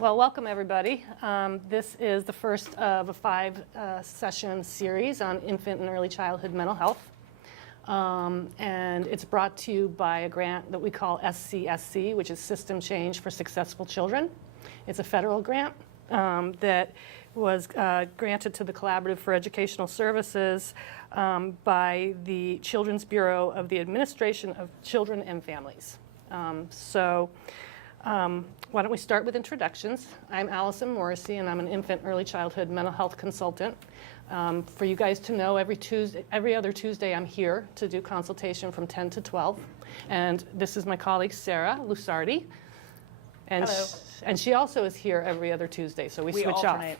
Well, welcome everybody. This is the first of a 5-session series on infant and early childhood mental health. And it's brought to you by a grant that we call SCSC, which is System Change for Successful Children. It's a federal grant that was granted to the Collaborative for Educational Services by the Children's Bureau of the Administration of Children and Families. Why don't we start with introductions. I'm Allison Morrissey, and I'm an infant early childhood mental health consultant. For you guys to know, every other Tuesday I'm here to do consultation from 10 to 12. And this is my colleague Sarah Lusardi. And Hello. And she also is here every other Tuesday, so we switch alternate.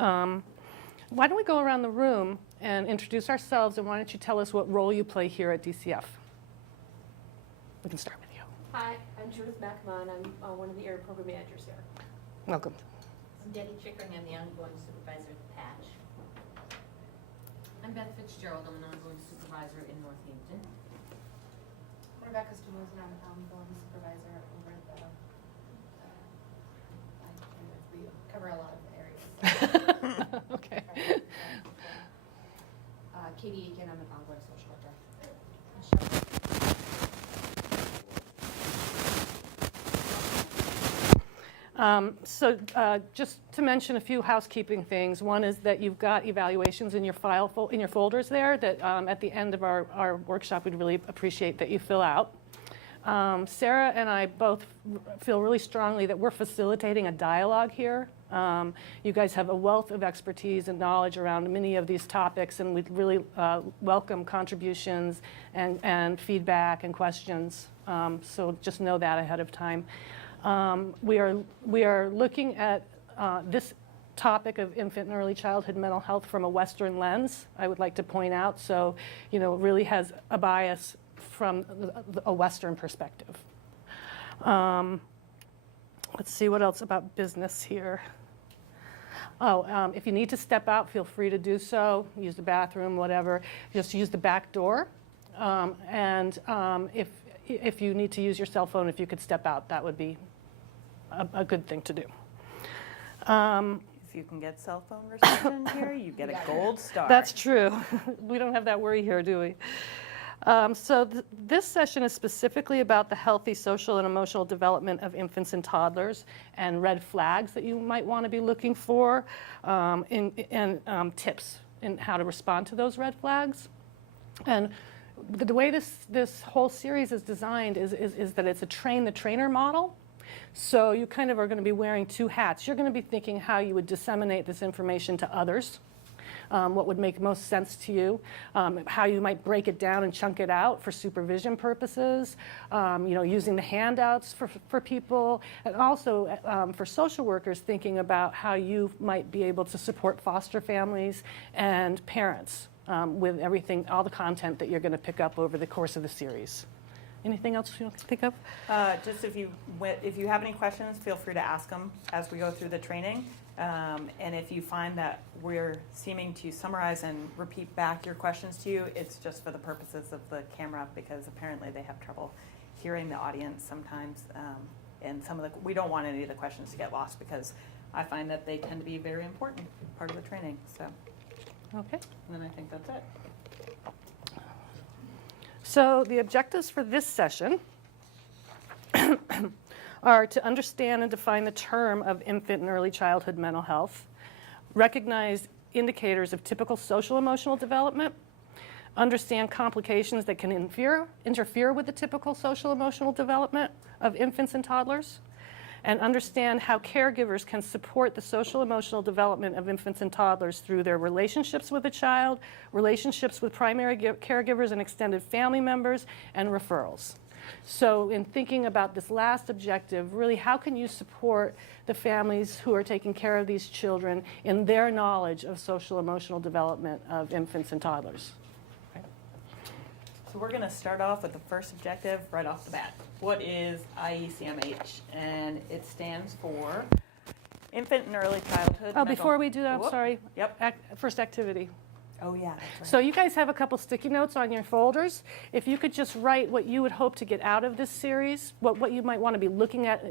off. Why don't we go around the room and introduce ourselves, and why don't you tell us what role you play here at DCF? We can start with you. Hi, I'm Judith McMahon. I'm one of the area program managers here. Welcome. I'm Debbie Chickering. I'm the ongoing supervisor at the Patch. I'm Beth Fitzgerald. I'm an ongoing supervisor in Northampton. Rebecca Stumoes, and I'm ongoing supervisor over at the, we cover a lot of areas. Okay. Katie Aiken, I'm an ongoing social worker. Just to mention a few housekeeping things. One is that you've got evaluations in your in your folders there that at the end of our workshop we'd really appreciate that you fill out. Sarah and I both feel really strongly that we're facilitating a dialogue here. You guys have a wealth of expertise and knowledge around many of these topics, and we'd really welcome contributions and feedback and questions. So just know that ahead of time. We are looking at this topic of infant and early childhood mental health from a Western lens, I would like to point out. So, it really has a bias from a Western perspective. Let's see what else about business here. If you need to step out, feel free to do so. Use the bathroom, whatever. Just use the back door. If you need to use your cell phone, if you could step out, that would be a good thing to do. If you can get cell phone reception here, you get a gold star. That's true. We don't have that worry here, do we? This session is specifically about the healthy social and emotional development of infants and toddlers and red flags that you might want to be looking for and tips in how to respond to those red flags. And the way this whole series is designed is that it's a train the trainer model. So you kind of are going to be wearing two hats. You're going to be thinking how you would disseminate this information to others, what would make most sense to you, how you might break it down and chunk it out for supervision purposes, using the handouts for people, and also for social workers thinking about how you might be able to support foster families and parents with everything, all the content that you're going to pick up over the course of the series. Anything else you want to think of? Just if you have any questions, feel free to ask them as we go through the training. And if you find that we're seeming to summarize and repeat back your questions to you, it's just for the purposes of the camera, because apparently they have trouble hearing the audience sometimes. And we don't want any of the questions to get lost, because I find that they tend to be a very important part of the training. So, Okay. and then I think that's it. So the objectives for this session are to understand and define the term of infant and early childhood mental health, recognize indicators of typical social emotional development, understand complications that can interfere with the typical social emotional development of infants and toddlers, and understand how caregivers can support the social emotional development of infants and toddlers through their relationships with the child, relationships with primary caregivers and extended family members, and referrals. So in thinking about this last objective, really how can you support the families who are taking care of these children in their knowledge of social emotional development of infants and toddlers? So we're going to start off with the first objective right off the bat. What is IECMH? And it stands for Infant and Early Childhood. Before we do that, I'm sorry. Yep. First activity. Oh, yeah, that's right. So you guys have a couple sticky notes on your folders. If you could just write what you would hope to get out of this series, what you might want to be looking at,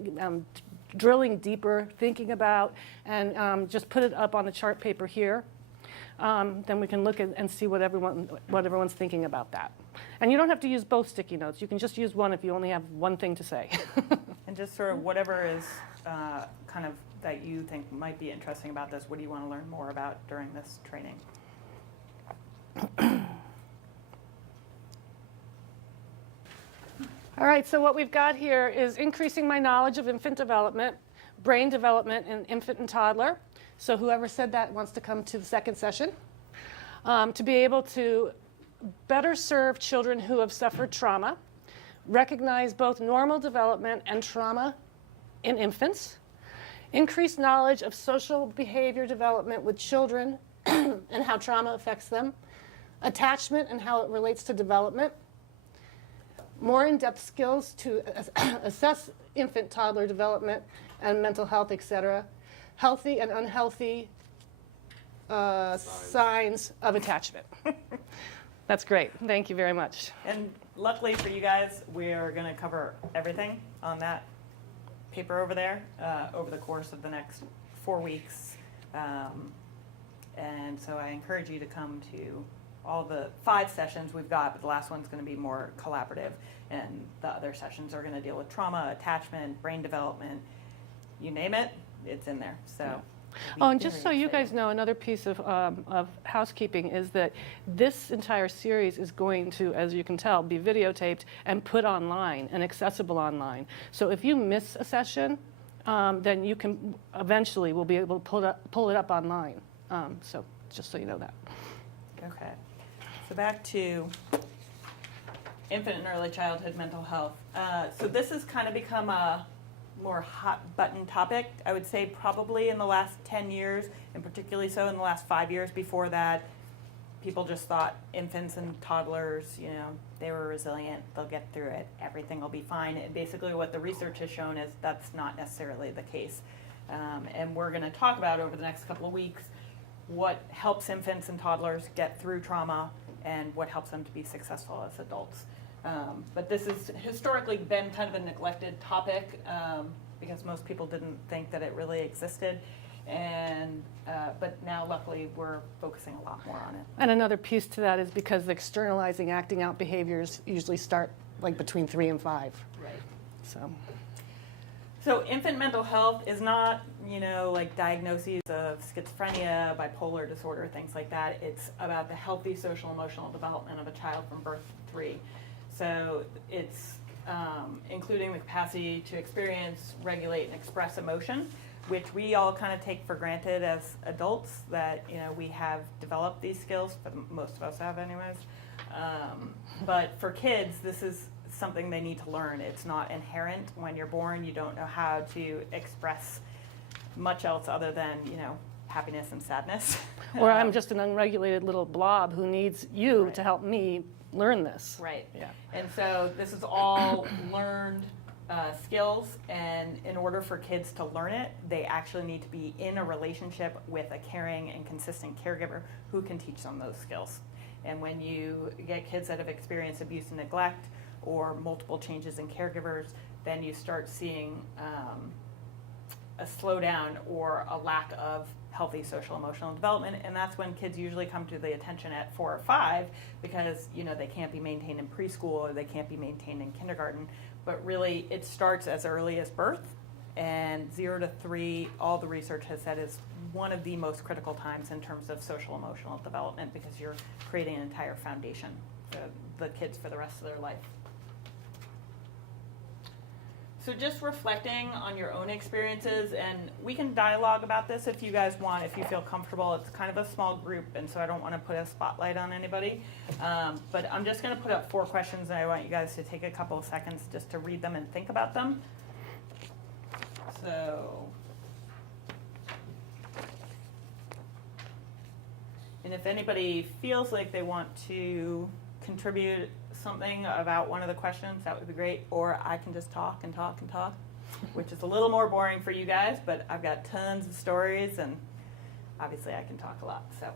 drilling deeper, thinking about, and just put it up on the chart paper here. Then we can look and see what everyone's thinking about that. And you don't have to use both sticky notes. You can just use one if you only have one thing to say. And just sort of whatever is kind of that you think might be interesting about this, what do you want to learn more about during this training? All right, so what we've got here is increasing my knowledge of infant development, brain development in infant and toddler. So whoever said that wants to come to the second session. To be able to better serve children who have suffered trauma, recognize both normal development and trauma in infants, increase knowledge of social behavior development with children and how trauma affects them, attachment and how it relates to development, more in-depth skills to assess infant toddler development and mental health, etc., healthy and unhealthy signs of attachment. That's great. Thank you very much. And luckily for you guys, we're going to cover everything on that paper over there over the course of the next 4 weeks. And so I encourage you to come to all the 5 sessions we've got, but the last one's going to be more collaborative. And the other sessions are going to deal with trauma, attachment, brain development, you name it, it's in there. So. Yeah. Oh, and just so you guys know, another piece of housekeeping is that this entire series is going to, as you can tell, be videotaped and put online and accessible online. So if you miss a session, then you can eventually will be able to pull it up online. So just so you know that. Okay. So back to infant and early childhood mental health. So this has kind of become a more hot button topic, I would say probably in the last 10 years, and particularly so in the last 5 years. Before that, people just thought infants and toddlers, you know, they were resilient, they'll get through it, everything will be fine. And basically what the research has shown is that's not necessarily the case. And we're going to talk about over the next couple of weeks what helps infants and toddlers get through trauma and what helps them to be successful as adults. But this has historically been kind of a neglected topic because most people didn't think that it really existed. And but now, luckily, we're focusing a lot more on it. And another piece to that is because the externalizing, acting out behaviors usually start like between 3 and 5. Right. So infant mental health is not, you know, like diagnoses of schizophrenia, bipolar disorder, things like that. It's about the healthy social emotional development of a child from birth to 3. So it's including the capacity to experience, regulate, and express emotion, which we all kind of take for granted as adults that, you know, we have developed these skills, but most of us have anyways. But for kids, this is something they need to learn. It's not inherent. When you're born, you don't know how to express much else other than, you know, happiness and sadness. Or I'm just an unregulated little blob who needs you Right. to help me learn this. Right. Yeah. And so this is all learned skills, and in order for kids to learn it, they actually need to be in a relationship with a caring and consistent caregiver who can teach them those skills. And when you get kids that have experienced abuse and neglect or multiple changes in caregivers, then you start seeing a slowdown or a lack of healthy social emotional development, and that's when kids usually come to the attention at 4 or 5 because, you know, they can't be maintained in preschool or they can't be maintained in kindergarten. But really, it starts as early as birth, and 0 to 3, all the research has said, is one of the most critical times in terms of social emotional development because you're creating an entire foundation for the kids for the rest of their life. So just reflecting on your own experiences, and we can dialogue about this if you guys want, if you feel comfortable. It's kind of a small group, and so I don't want to put a spotlight on anybody. But I'm just going to put up 4 questions, and I want you guys to take a couple of seconds just to read them and think about them. So, and if anybody feels like they want to contribute something about one of the questions, that would be great. Or I can just talk and talk and talk, which is a little more boring for you guys, but I've got tons of stories, and obviously I can talk a lot. So,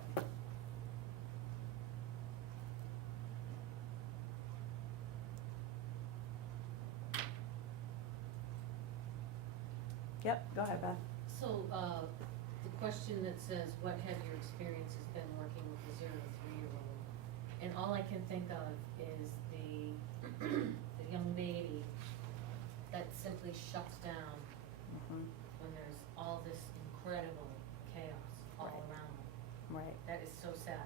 Yep, go ahead, Beth. So, the question that says, what have your experiences been working with the 0 to 3-year-old? And all I can think of is the young baby that simply shuts down when there's all this incredible chaos all Right. around them. Right. That is so sad.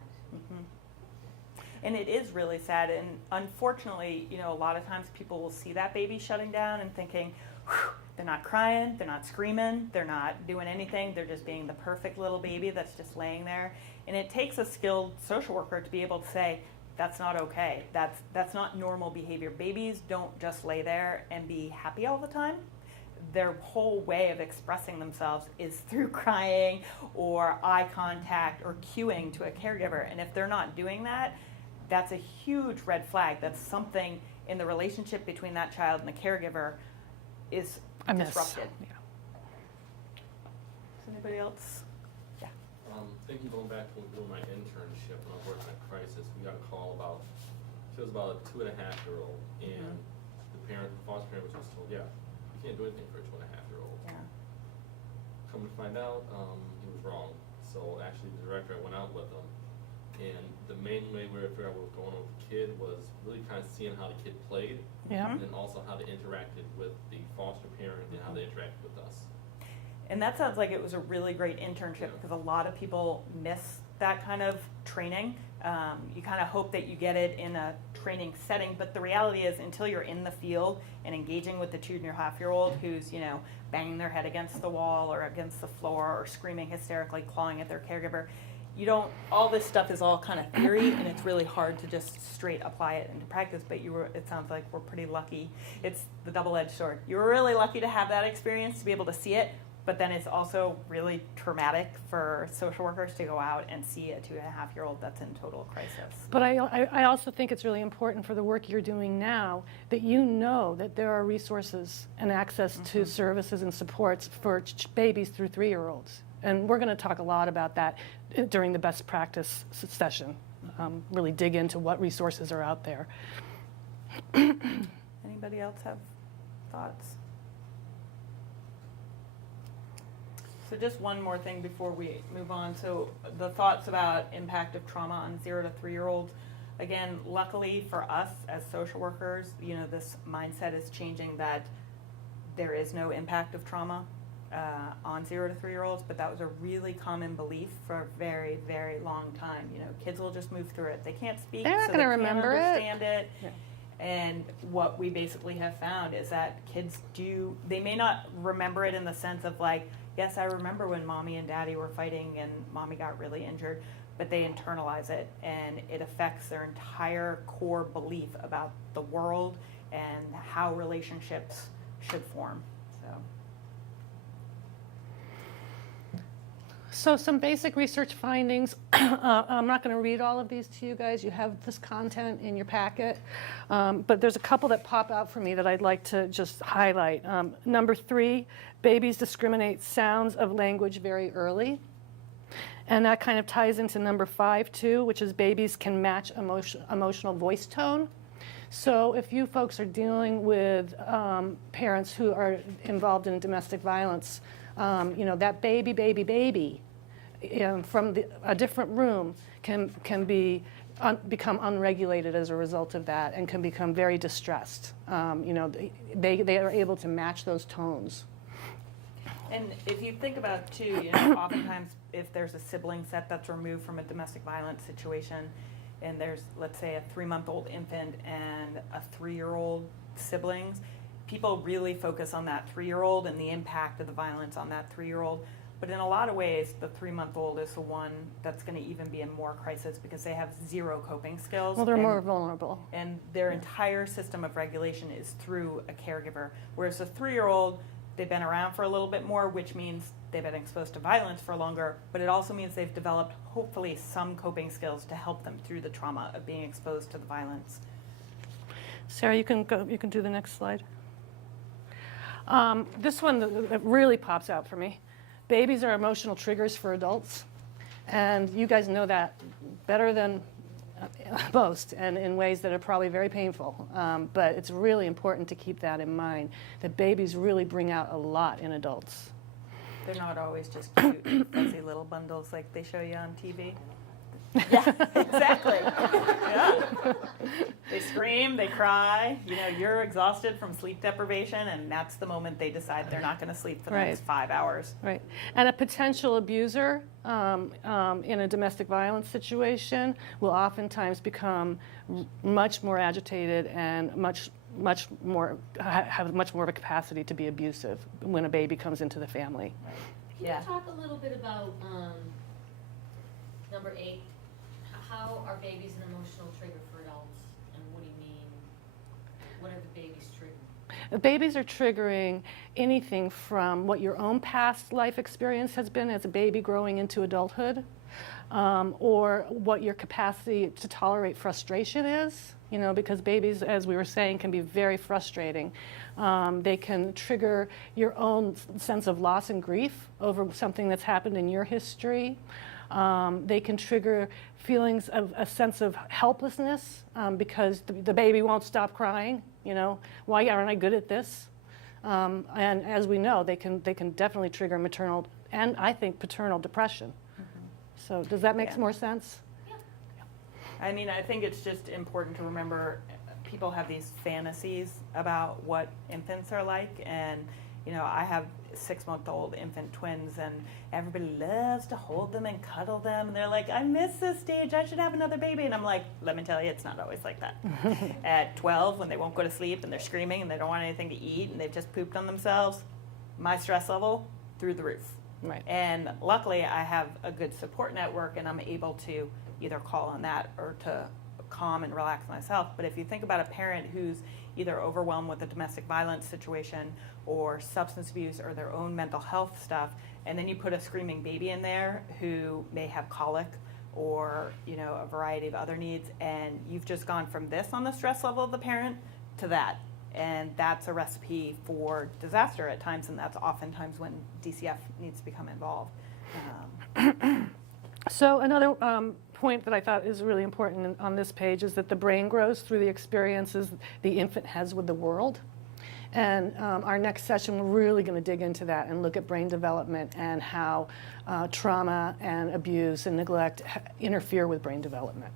And it is really sad, and unfortunately, you know, a lot of times people will see that baby shutting down and thinking, "Whew, they're not crying, they're not screaming, they're not doing anything, they're just being the perfect little baby that's just laying there." And it takes a skilled social worker to be able to say, that's not okay, that's not normal behavior. Babies don't just lay there and be happy all the time. Their whole way of expressing themselves is through crying or eye contact or cueing to a caregiver. And if they're not doing that, that's a huge red flag. That's something in the relationship between that child and the caregiver is disrupted. Yeah. Does anybody else? Yeah. Thinking going back to doing my internship when I was working at Crisis, we got a call about, she was about a 2.5-year-old, and the foster parent was just told, yeah, you can't do anything for a 2.5-year-old. Yeah. Come to find out, he was wrong. So actually the director, I went out with him, and the main way we were figuring out what was going on with the kid was really kind of seeing how the kid played, Yeah. and then also how they interacted with the foster parent and how they interacted with us. And that sounds like it was a really great internship because a lot of people miss that kind of training. You kind of hope that you get it in a training setting, but the reality is until you're in the field and engaging with the 2.5-year-old who's, you know, banging their head against the wall or against the floor or screaming hysterically, clawing at their caregiver, you don't, all this stuff is all kind of theory and it's really hard to just straight apply it into practice, but it sounds like we're pretty lucky. It's the double-edged sword. You were really lucky to have that experience, to be able to see it, but then it's also really traumatic for social workers to go out and see a 2.5-year-old that's in total crisis. But I also think it's really important for the work you're doing now that you know that there are resources and access to services and supports for babies through 3-year-olds. And we're going to talk a lot about that during the best practice session, really dig into what resources are out there. Anybody else have thoughts? So just one more thing before we move on. So the thoughts about impact of trauma on 0 to 3-year-olds. Again, luckily for us as social workers, you know, this mindset is changing that there is no impact of trauma on 0 to 3-year-olds, but that was a really common belief for a very, very long time. You know, kids will just move through it. They can't speak, They're not so gonna they can't remember it. understand it. Yeah. And what we basically have found is that kids they may not remember it in the sense of like, yes, I remember when mommy and daddy were fighting and mommy got really injured, but they internalize it and it affects their entire core belief about the world and how relationships should form. So some basic research findings. I'm not going to read all of these to you guys. You have this content in your packet. But there's a couple that pop out for me that I'd like to just highlight. Number 3, babies discriminate sounds of language very early. And that kind of ties into number 5 too, which is babies can match emotional voice tone. So if you folks are dealing with parents who are involved in domestic violence, you know, that baby from a different room can become unregulated as a result of that and can become very distressed. You know, they are able to match those tones. And if you think about too, you know, oftentimes if there's a sibling set that's removed from a domestic violence situation, and there's, let's say, a 3-month-old infant and a 3-year-old siblings, people really focus on that 3-year-old and the impact of the violence on that 3-year-old. But in a lot of ways, the 3-month-old is the one that's going to even be in more crisis because they have 0 coping skills. Well, they're more vulnerable. And their entire system of regulation is through a caregiver. Whereas a 3-year-old, they've been around for a little bit more, which means they've been exposed to violence for longer, but it also means they've developed, hopefully, some coping skills to help them through the trauma of being exposed to the violence. Sarah, you can do the next slide. This one that really pops out for me. Babies are emotional triggers for adults. And you guys know that better than most, and in ways that are probably very painful. But it's really important to keep that in mind, that babies really bring out a lot in adults. They're not always just cute, fuzzy little bundles like they show you on TV. Yeah, exactly. Yeah. They scream, they cry. You know, you're exhausted from sleep deprivation, and that's the moment they decide they're not going to sleep for the Right. next 5 hours. Right. And a potential abuser in a domestic violence situation will oftentimes become much more agitated and much more have much more of a capacity to be abusive when a baby comes into the family. Can Yeah. you talk a little bit about number 8? How are babies an emotional trigger for adults, and what do you mean? What are the babies triggering? Babies are triggering anything from what your own past life experience has been as a baby growing into adulthood, or what your capacity to tolerate frustration is. You know, because babies, as we were saying, can be very frustrating. They can trigger your own sense of loss and grief over something that's happened in your history. They can trigger feelings of a sense of helplessness because the baby won't stop crying. You know, why aren't I good at this? And as we know, they can definitely trigger maternal and I think paternal depression. So does that make Yeah. more sense? I mean, I think it's just important to remember people have these fantasies about what infants are like. And, you know, I have 6-month-old infant twins, and everybody loves to hold them and cuddle them. And they're like, I miss this stage. I should have another baby. And I'm like, let me tell you, it's not always like that. At 12, when they won't go to sleep and they're screaming and they don't want anything to eat and they've just pooped on themselves, my stress level through the roof. Right. And luckily, I have a good support network, and I'm able to either call on that or to calm and relax myself. But if you think about a parent who's either overwhelmed with a domestic violence situation or substance abuse or their own mental health stuff, and then you put a screaming baby in there who may have colic or, you know, a variety of other needs, and you've just gone from this on the stress level of the parent to that. And that's a recipe for disaster at times, and that's oftentimes when DCF needs to become involved. So another point that I thought is really important on this page is that the brain grows through the experiences the infant has with the world. And our next session, we're really going to dig into that and look at brain development and how trauma and abuse and neglect interfere with brain development.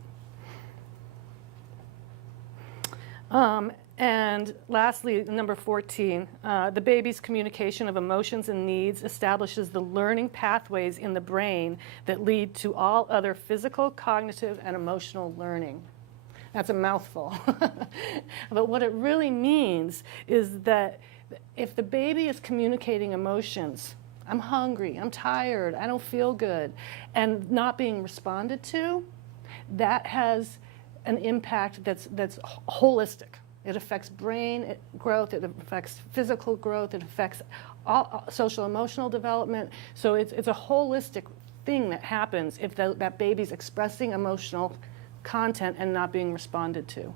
And lastly, number 14, the baby's communication of emotions and needs establishes the learning pathways in the brain that lead to all other physical, cognitive, and emotional learning. That's a mouthful. But what it really means is that if the baby is communicating emotions, I'm hungry, I'm tired, I don't feel good, and not being responded to, that has an impact that's holistic. It affects brain growth, it affects physical growth, it affects all social emotional development. So it's a holistic thing that happens if that baby's expressing emotional content and not being responded to.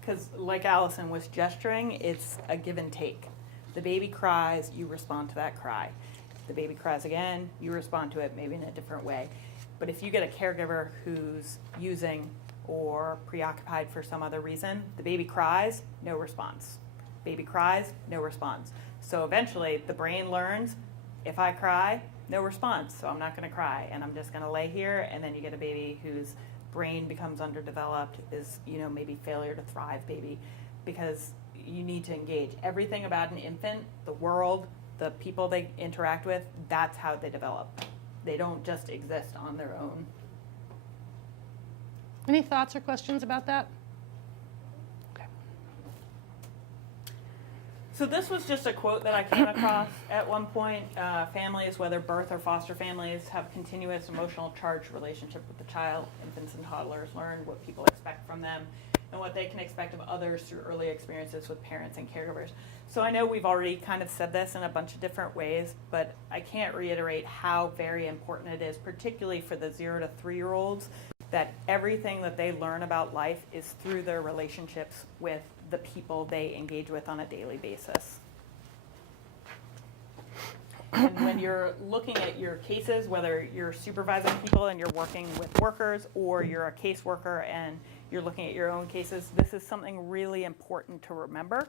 Because like Allison was gesturing, it's a give and take. The baby cries, you respond to that cry. The baby cries again, you respond to it maybe in a different way. But if you get a caregiver who's using or preoccupied for some other reason, the baby cries, no response. Baby cries, no response. So eventually the brain learns, if I cry, no response, so I'm not going to cry, and I'm just going to lay here. And then you get a baby whose brain becomes underdeveloped, is, you know, maybe failure to thrive baby, because you need to engage. Everything about an infant, the world, the people they interact with, that's how they develop. They don't just exist on their own. Any thoughts or questions about that? Okay. So this was just a quote that I came across at one point. Families, whether birth or foster families, have continuous emotional charged relationship with the child. Infants and toddlers learn what people expect from them and what they can expect of others through early experiences with parents and caregivers. So I know we've already kind of said this in a bunch of different ways, but I can't reiterate how very important it is, particularly for the 0 to 3-year-olds, that everything that they learn about life is through their relationships with the people they engage with on a daily basis. And when you're looking at your cases, whether you're supervising people and you're working with workers, or you're a caseworker and you're looking at your own cases, this is something really important to remember,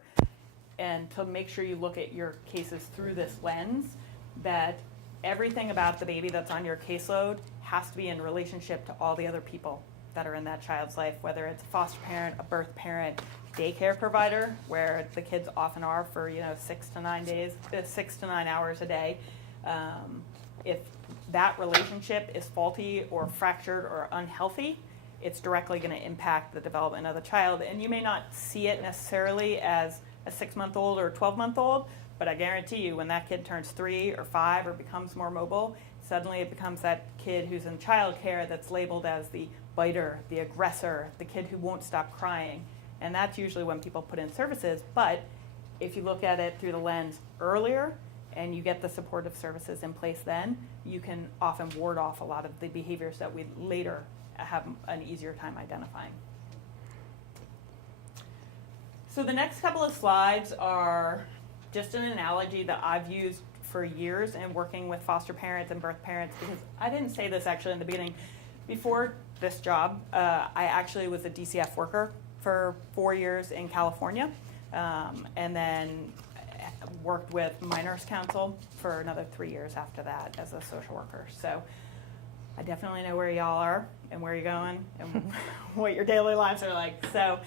and to make sure you look at your cases through this lens, that everything about the baby that's on your caseload has to be in relationship to all the other people that are in that child's life, whether it's a foster parent, a birth parent, daycare provider, where the kids often are for 6 to 9 hours a day. If that relationship is faulty or fractured or unhealthy, it's directly going to impact the development of the child. And you may not see it necessarily as a 6-month-old or a 12-month-old, but I guarantee you when that kid turns 3 or 5 or becomes more mobile, suddenly it becomes that kid who's in childcare that's labeled as the biter, the aggressor, the kid who won't stop crying. And that's usually when people put in services. But if you look at it through the lens earlier and you get the supportive services in place then, you can often ward off a lot of the behaviors that we later have an easier time identifying. So the next couple of slides are just an analogy that I've used for years in working with foster parents and birth parents, because I didn't say this actually in the beginning. Before this job, I actually was a DCF worker for 4 years in California, and then worked with Minors Council for another 3 years after that as a social worker. So I definitely know where y'all are and where you're going and what your daily lives are like. So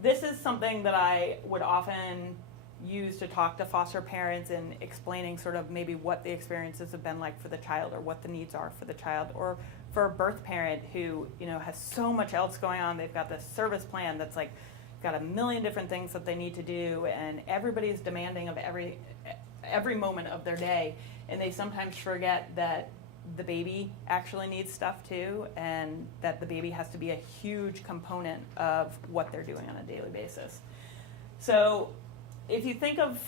this is something that I would often use to talk to foster parents and explaining sort of maybe what the experiences have been like for the child, or what the needs are for the child, or for a birth parent who has so much else going on. They've got this service plan that's like got a million different things that they need to do, and everybody's demanding of every moment of their day, and they sometimes forget that the baby actually needs stuff too, and that the baby has to be a huge component of what they're doing on a daily basis. So if you think of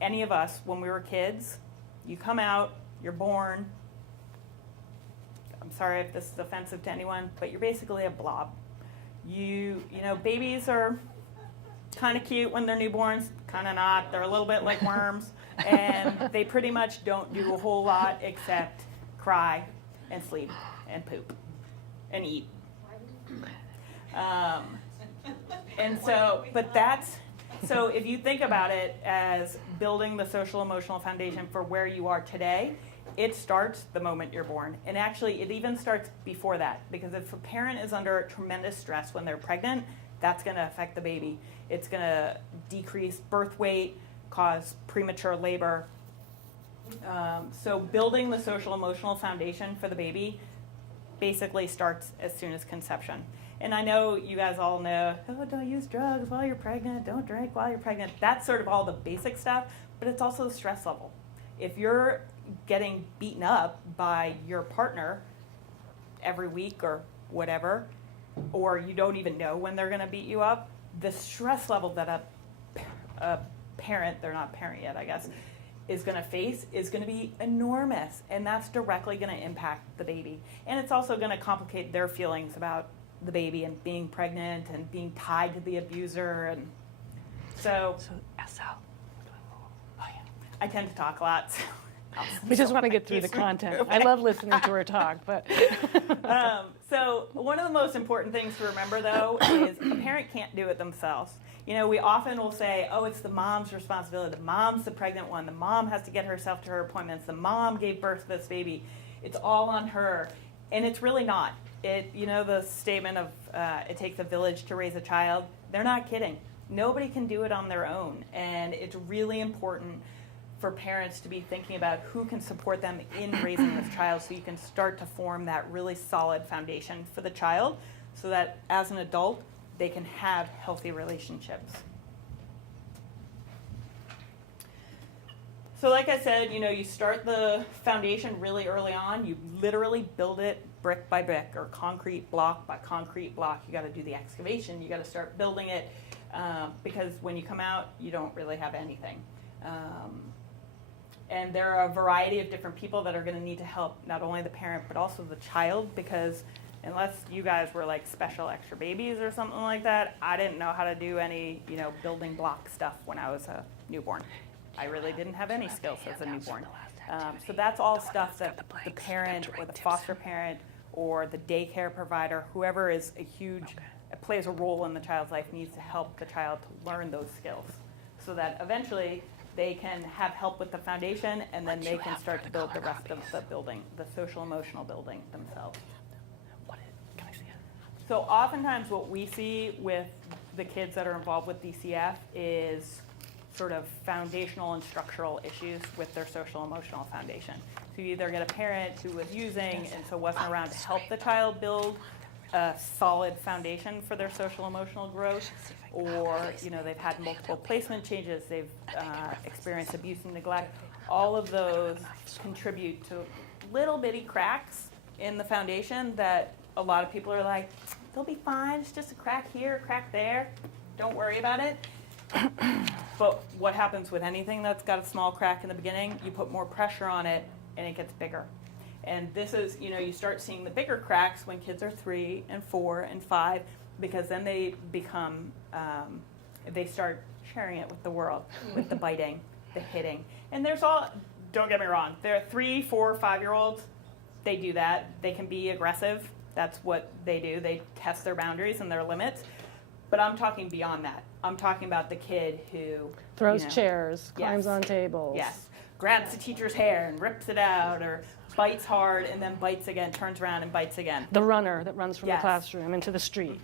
any of us when we were kids, you come out, you're born. I'm sorry if this is offensive to anyone, but you're basically a blob. You know, babies are kind of cute when they're newborns, kind of not. They're a little bit like worms, and they pretty much don't do a whole lot except cry and sleep and poop and eat. And so, but that's, so if you think about it as building the social emotional foundation for where you are today, it starts the moment you're born. And actually, it even starts before that, because if a parent is under tremendous stress when they're pregnant, that's going to affect the baby. It's going to decrease birth weight, cause premature labor. So building the social emotional foundation for the baby basically starts as soon as conception. And I know you guys all know, oh, don't use drugs while you're pregnant, don't drink while you're pregnant. That's sort of all the basic stuff, but it's also the stress level. If you're getting beaten up by your partner every week or whatever, or you don't even know when they're going to beat you up, the stress level that a parent, they're not a parent yet, I guess, is going to face is going to be enormous, and that's directly going to impact the baby. And it's also going to complicate their feelings about the baby and being pregnant and being tied to the abuser. And so SL. Oh, yeah. I tend to talk a lot. So We just want to get through the content. I love listening to her talk, but. So one of the most important things to remember, though, is a parent can't do it themselves. You know, we often will say, oh, it's the mom's responsibility. The mom's the pregnant one. The mom has to get herself to her appointments. The mom gave birth to this baby. It's all on her. And it's really not. The statement of it takes a village to raise a child, they're not kidding. Nobody can do it on their own. And it's really important for parents to be thinking about who can support them in raising this child, so you can start to form that really solid foundation for the child, so that as an adult, they can have healthy relationships. So like I said, you start the foundation really early on. You literally build it brick by brick, or concrete block by concrete block. You got to do the excavation. You got to start building it, because when you come out, you don't really have anything. And there are a variety of different people that are going to need to help, not only the parent, but also the child, because unless you guys were like special extra babies or something like that, I didn't know how to do any, building block stuff when I was a newborn. I really didn't have any skills as a newborn. So that's all stuff that the parent or the foster parent or the daycare provider, whoever is plays a role in the child's life, needs to help the child to learn those skills so that eventually they can have help with the foundation, and then they can start to build the rest of the building, the social emotional building themselves. Can I see it? So oftentimes what we see with the kids that are involved with DCF is sort of foundational and structural issues with their social emotional foundation. So you either get a parent who was using and so wasn't around to help the child build a solid foundation for their social emotional growth, or they've had multiple placement changes, they've experienced abuse and neglect. All of those contribute to little bitty cracks in the foundation that a lot of people are like, they'll be fine, it's just a crack here, a crack there, don't worry about it. But what happens with anything that's got a small crack in the beginning, you put more pressure on it and it gets bigger. And this is, you start seeing the bigger cracks when kids are 3 and 4 and 5, because then they become, they start sharing it with the world, with the biting, the hitting. And don't get me wrong, there are 3, 4, 5-year-olds, they do that. They can be aggressive. That's what they do. They test their boundaries and their limits. But I'm talking beyond that. I'm talking about the kid who Throws chairs, climbs Yes. on tables. Yes, grabs the teacher's hair and rips it out, or bites hard and then bites again, turns around and bites again. The runner that runs from the Yes. classroom into the street.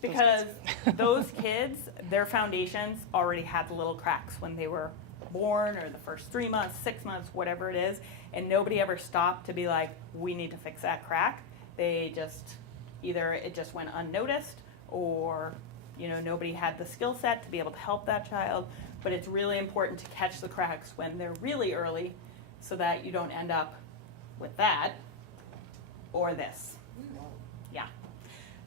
Because those kids, their foundations already had the little cracks when they were born, or the first 3 months, 6 months, whatever it is, and nobody ever stopped to be like, we need to fix that crack. They just, either it just went unnoticed, or nobody had the skill set to be able to help that child. But it's really important to catch the cracks when they're really early, so that you don't end up with that or this. Yeah.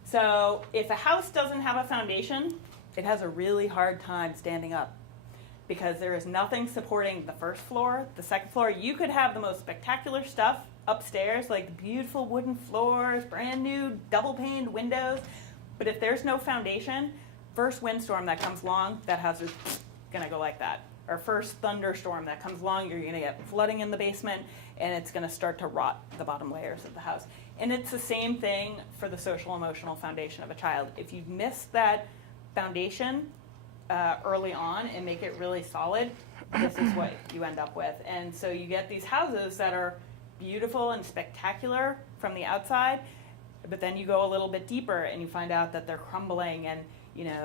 So if a house doesn't have a foundation, it has a really hard time standing up, because there is nothing supporting the first floor, the second floor. You could have the most spectacular stuff upstairs, like beautiful wooden floors, brand new double-paned windows, but if there's no foundation, first windstorm that comes along, that house is gonna go like that. Or first thunderstorm that comes along, you're gonna get flooding in the basement, and it's gonna start to rot the bottom layers of the house. And it's the same thing for the social emotional foundation of a child. If you miss that foundation early on and make it really solid, this is what you end up with. And so you get these houses that are beautiful and spectacular from the outside, but then you go a little bit deeper and you find out that they're crumbling, and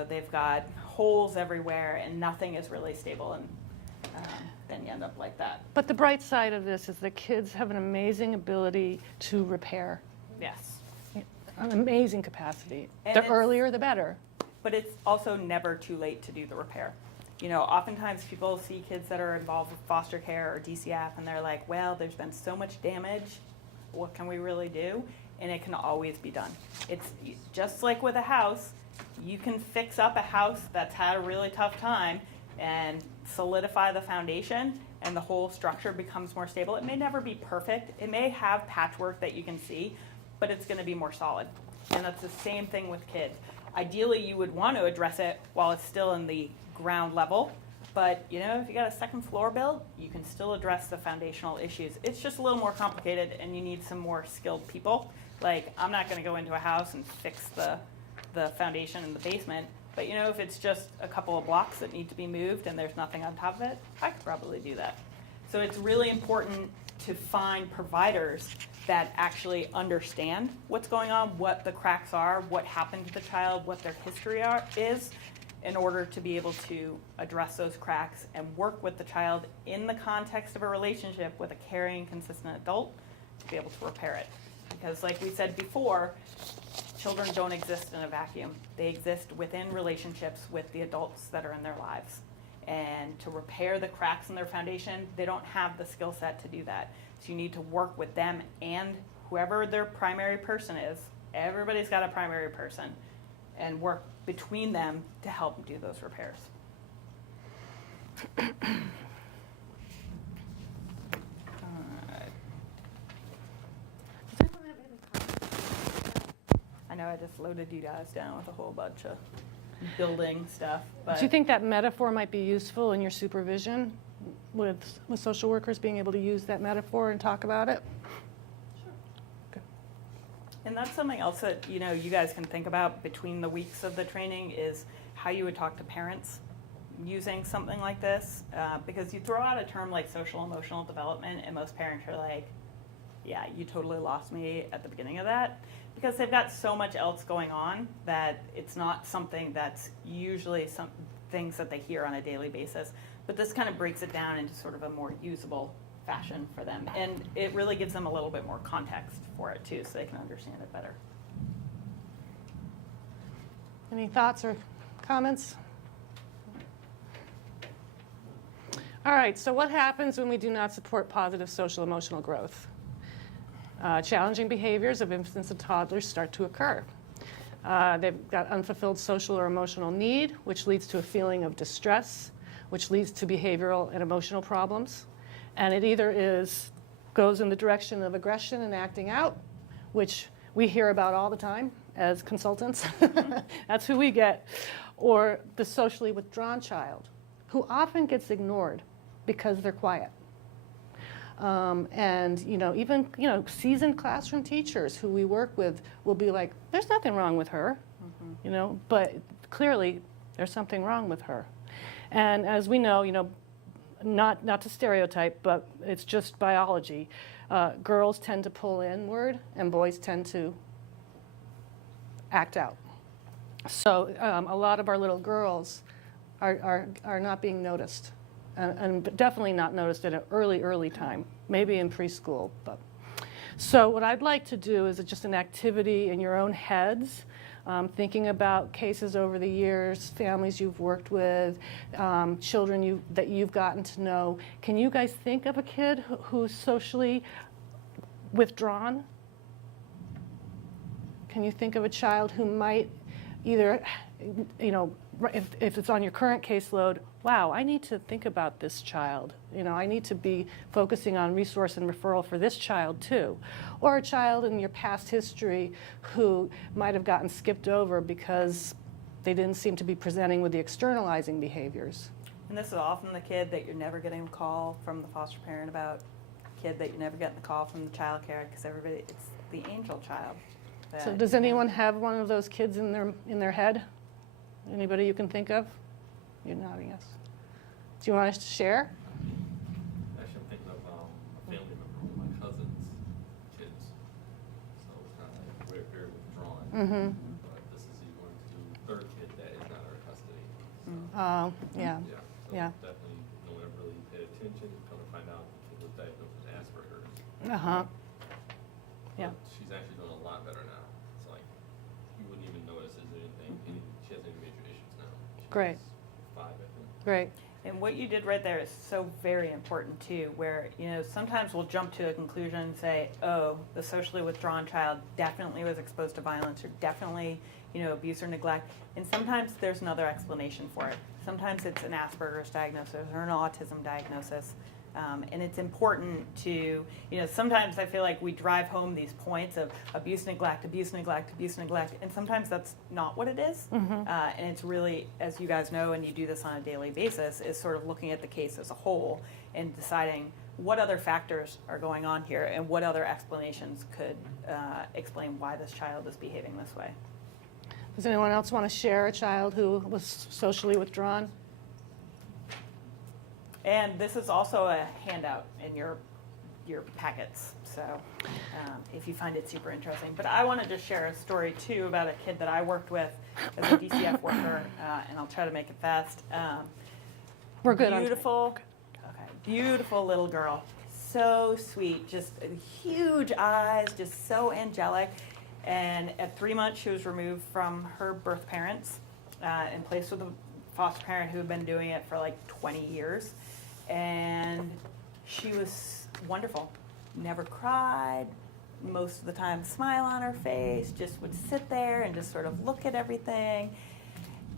they've got holes everywhere and nothing is really stable, and then you end up like that. But the bright side of this is that kids have an amazing ability to repair, Yes. an amazing capacity. And The it's- earlier, the better. But it's also never too late to do the repair. Oftentimes people see kids that are involved with foster care or DCF, and they're like, well, there's been so much damage, what can we really do? And it can always be done. It's just like with a house, you can fix up a house that's had a really tough time and solidify the foundation, and the whole structure becomes more stable. It may never be perfect. It may have patchwork that you can see, but it's going to be more solid. And that's the same thing with kids. Ideally, you would want to address it while it's still in the ground level, but if you got a second floor build, you can still address the foundational issues. It's just a little more complicated, and you need some more skilled people. Like, I'm not going to go into a house and fix the foundation in the basement, but if it's just a couple of blocks that need to be moved and there's nothing on top of it, I could probably do that. So it's really important to find providers that actually understand what's going on, what the cracks are, what happened to the child, what their history is, in order to be able to address those cracks and work with the child in the context of a relationship with a caring, consistent adult to be able to repair it. Because like we said before, children don't exist in a vacuum. They exist within relationships with the adults that are in their lives. And to repair the cracks in their foundation, they don't have the skill set to do that. So you need to work with them and whoever their primary person is. Everybody's got a primary person, and work between them to help do those repairs. Does anyone have any comments? I know I just loaded you guys down with a whole bunch of building stuff. But Do you think that metaphor might be useful in your supervision with social workers being able to use that metaphor and talk about it? And that's something else that, you know, you guys can think about between the weeks of the training is how you would talk to parents using something like this. Because you throw out a term like social emotional development and most parents are like, yeah, you totally lost me at the beginning of that. Because they've got so much else going on that it's not something that's usually some things that they hear on a daily basis. But this kind of breaks it down into sort of a more usable fashion for them. And it really gives them a little bit more context for it too, so they can understand it better. Any thoughts or comments? All right, so what happens when we do not support positive social emotional growth? Challenging behaviors of infants and toddlers start to occur. They've got unfulfilled social or emotional need, which leads to a feeling of distress, which leads to behavioral and emotional problems. And it either goes in the direction of aggression and acting out, which we hear about all the time as consultants. That's who we get. Or the socially withdrawn child, who often gets ignored because they're quiet. And even seasoned classroom teachers who we work with will be like, there's nothing wrong with her, but clearly there's something wrong with her. And as we know, not to stereotype, but it's just biology. Girls tend to pull inward and boys tend to act out. So a lot of our little girls are not being noticed. And definitely not noticed at an early time, maybe in preschool. So what I'd like to do is just an activity in your own heads, thinking about cases over the years, families you've worked with, children that you've gotten to know. Can you guys think of a kid who's socially withdrawn? Can you think of a child who might either, if it's on your current caseload, wow, I need to think about this child. I need to be focusing on resource and referral for this child too. Or a child in your past history who might have gotten skipped over because they didn't seem to be presenting with the externalizing behaviors. And this is often the kid that you're never getting a call from the foster parent about, kid that you're never getting the call from the child care, because it's the angel child. So does anyone have one of those kids in their head? Anybody you can think of? You're nodding yes. Do you want us to share? Actually, I'm thinking of a family member, one of my cousin's kids. So it's kind of like very, very withdrawn. Mm-hmm. But this is going to third kid that is not our custody. So, Oh, yeah. So Yeah. definitely no one ever really paid attention. Come to find out the kid was diagnosed with Asperger's. Uh-huh. Yeah. But she's actually doing a lot better now. It's like you wouldn't even notice there's anything. She has any major issues now. Great. She's 5, I think. Great. And what you did right there is so very important too, where, sometimes we'll jump to a conclusion and say, oh, the socially withdrawn child definitely was exposed to violence or definitely, abuse or neglect. And sometimes there's another explanation for it. Sometimes it's an Asperger's diagnosis or an autism diagnosis. And it's important to, sometimes I feel like we drive home these points of abuse, neglect, abuse, neglect, abuse, neglect, and sometimes that's not what it is. Mm-hmm. And it's really, as you guys know, and you do this on a daily basis, is sort of looking at the case as a whole and deciding what other factors are going on here and what other explanations could explain why this child is behaving this way. Does anyone else want to share a child who was socially withdrawn? And this is also a handout in your packets, so if you find it super interesting. But I want to just share a story, too, about a kid that I worked with as a DCF worker, and I'll try to make it fast. We're good. Beautiful little girl. So sweet, just huge eyes, just so angelic. And at 3 months, she was removed from her birth parents and placed with a foster parent who had been doing it for like 20 years. And she was wonderful. Never cried. Most of the time, smile on her face. Just would sit there and just sort of look at everything.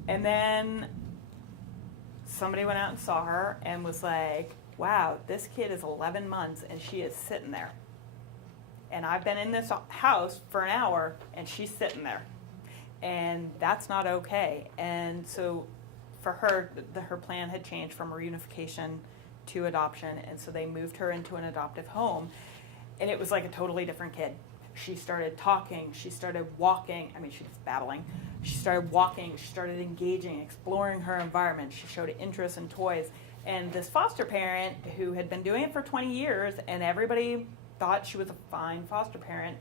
And then somebody went out and saw her and was like, wow, this kid is 11 months and she is sitting there. And I've been in this house for an hour and she's sitting there. and that's not okay. And so for her, her plan had changed from reunification to adoption, and so they moved her into an adoptive home, and it was like a totally different kid. She started talking, she started walking, I mean, she was babbling. She started walking, she started engaging, exploring her environment. She showed interest in toys. And this foster parent who had been doing it for 20 years and everybody thought she was a fine foster parent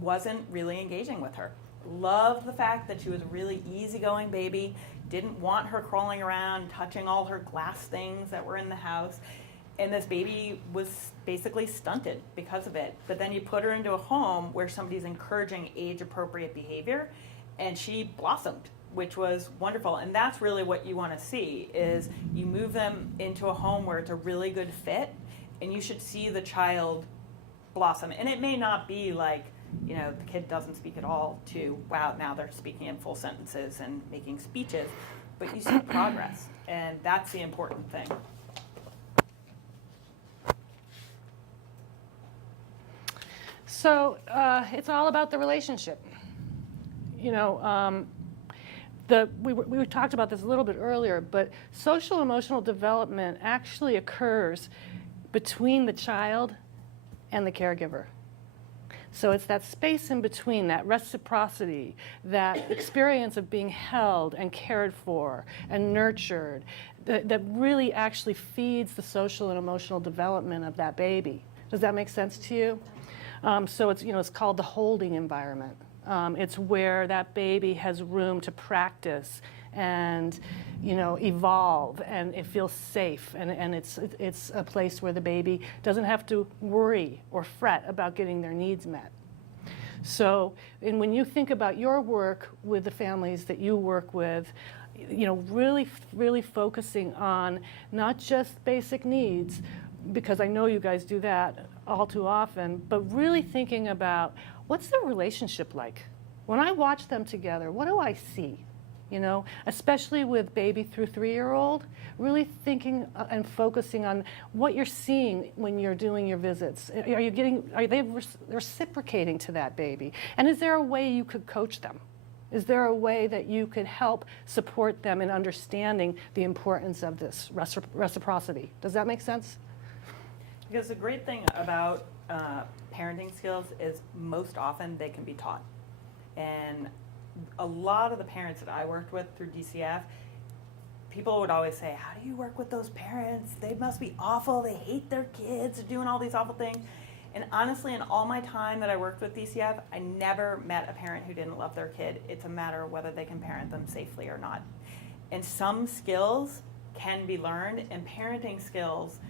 wasn't really engaging with her. Loved the fact that she was a really easygoing baby, didn't want her crawling around, touching all her glass things that were in the house. And this baby was basically stunted because of it. But then you put her into a home where somebody's encouraging age-appropriate behavior, and she blossomed, which was wonderful. And that's really what you want to see, is you move them into a home where it's a really good fit, and you should see the child blossom. And it may not be like, you know, the kid doesn't speak at all to, wow, now they're speaking in full sentences and making speeches, but you see progress, and that's the important thing. So it's all about the relationship. You know, we talked about this a little bit earlier, but social emotional development actually occurs between the child and the caregiver. So it's that space in between, that reciprocity, that experience of being held and cared for and nurtured, that really actually feeds the social and emotional development of that baby. Does that make sense to you? So it's, you know, it's called the holding environment. It's where that baby has room to practice and, you know, evolve, and it feels safe, and it's a place where the baby doesn't have to worry or fret about getting their needs met. So, and when you think about your work with the families that you work with, you know, really focusing on not just basic needs, because I know you guys do that all too often, but really thinking about what's their relationship like? When I watch them together, what do I see? You know, especially with baby through 3-year-old, really thinking and focusing on what you're seeing when you're doing your visits. Are they reciprocating to that baby? And is there a way you could coach them? Is there a way that you could help support them in understanding the importance of this reciprocity? Does that make sense? Because the great thing about parenting skills is most often they can be taught. And a lot of the parents that I worked with through DCF, people would always say, how do you work with those parents? They must be awful. They hate their kids. They're doing all these awful things. And honestly, in all my time that I worked with DCF, I never met a parent who didn't love their kid. It's a matter of whether they can parent them safely or not. And some skills can be learned, and parenting skills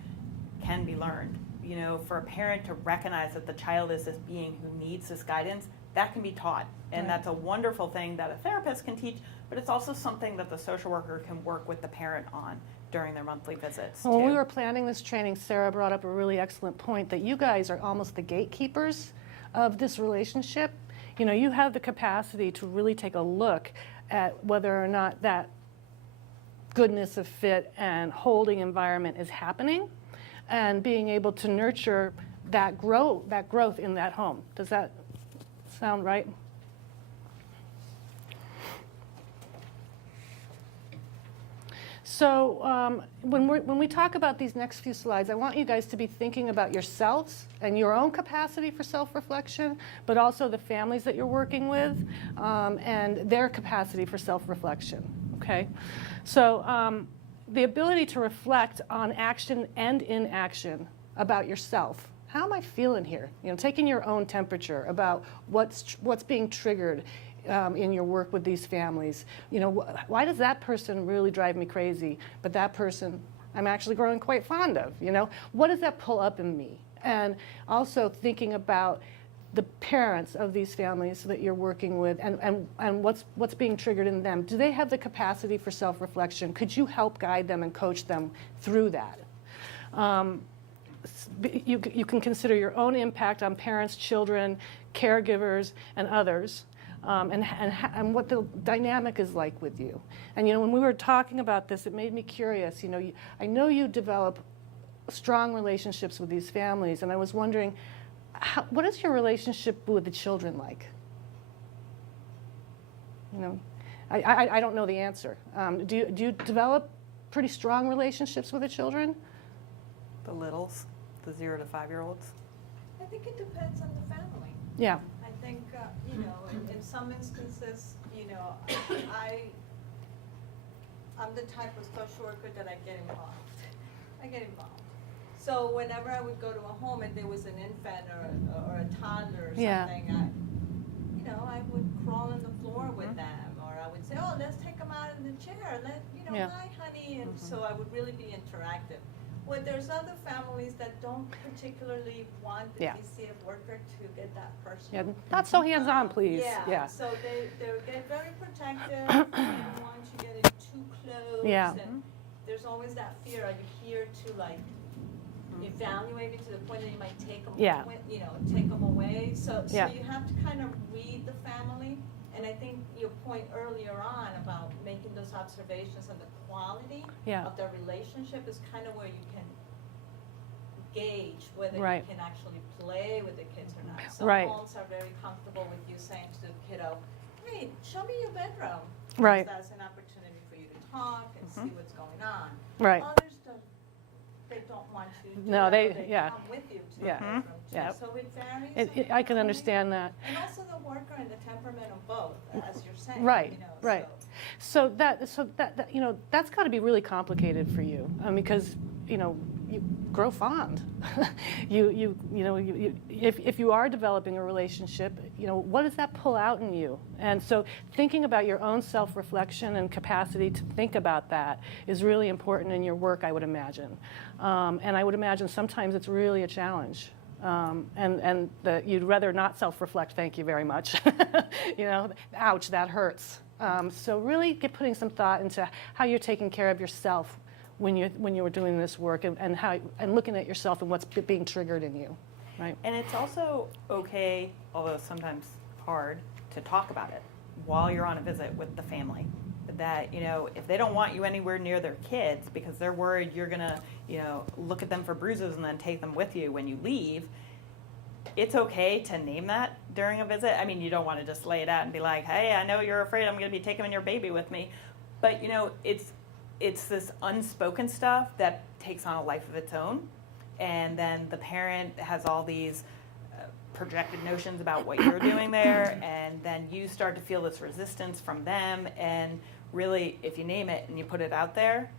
can be learned. You know, for a parent to recognize that the child is this being who needs this guidance, that can be taught. And that's a wonderful thing that a therapist can teach, but it's also something that the social worker can work with the parent on during their monthly visits. Well, when we were planning this training, Sarah brought up a really excellent point that you guys are almost the gatekeepers of this relationship. You know, you have the capacity to really take a look at whether or not that goodness of fit and holding environment is happening, and being able to nurture that growth in that home. Does that sound right? So when we talk about these next few slides, I want you guys to be thinking about yourselves and your own capacity for self-reflection, but also the families that you're working with and their capacity for self-reflection, okay? So the ability to reflect on action and inaction about yourself. How am I feeling here? You know, taking your own temperature about what's being triggered in your work with these families. You know, why does that person really drive me crazy, but that person I'm actually growing quite fond of? You know, what does that pull up in me? And also thinking about the parents of these families that you're working with, and what's being triggered in them. Do they have the capacity for self-reflection? Could you help guide them and coach them through that? You can consider your own impact on parents, children, caregivers, and others, and what the dynamic is like with you. And you know, when we were talking about this, it made me curious. You know, I know you develop strong relationships with these families, and I was wondering, what is your relationship with the children like? You know, I don't know the answer. Do you develop pretty strong relationships with the children? The littles, the 0 to 5-year-olds. I think it depends on the family. Yeah. I think, you know, in some instances, you know, I'm the type of social worker that I get involved. I get involved. So whenever I would go to a home and there was an infant or a toddler or Yeah. something, I would crawl on the floor with them, or I would say, oh, let's take them out in the chair. Yeah. Hi, honey. And so I would really be interactive. Well, there's other families that don't particularly want the Yeah. DCF worker to get that person. Yeah, not so hands-on, please. Yeah. So they get very protective. They don't want you getting too close. Yeah. And there's always that fear. Are you here to evaluate me to the point that you might take them, Yeah. take them away? So Yeah. you have to kind of read the family. And I think your point earlier on about making those observations and the quality Yeah. of the relationship is kind of where you can gauge whether Right. you can actually play with the kids or not. Some Right. homes are very comfortable with you saying to the kiddo, hey, show me your bedroom. Right. Because that's an opportunity for you to talk and see what's going on. Right. Others they don't want you to do No, that, they- or they yeah. come with you to Yeah. the bedroom too. Yeah. So it varies. I can understand that. And also the worker and the temperament of both, as you're saying. Right, you know, right. so. So that you know, that's got to be really complicated for you, because you know, you grow fond. If you are developing a relationship, you know, what does that pull out in you? And so thinking about your own self-reflection and capacity to think about that is really important in your work, I would imagine. And I would imagine sometimes it's really a challenge. And that you'd rather not self-reflect, thank you very much. You know, ouch, that hurts. So really putting some thought into how you're taking care of yourself when you were doing this work, and looking at yourself and what's being triggered in you, right? And it's also okay, although sometimes hard, to talk about it while you're on a visit with the family. That, you know, if they don't want you anywhere near their kids because they're worried you're gonna, you know, look at them for bruises and then take them with you when you leave, it's okay to name that during a visit. I mean, you don't want to just lay it out and be like, hey, I know you're afraid I'm gonna be taking your baby with me. But, you know, it's this unspoken stuff that takes on a life of its own. And then the parent has all these projected notions about what you're doing there, and then you start to feel this resistance from them. And really, if you name it and you put it out there,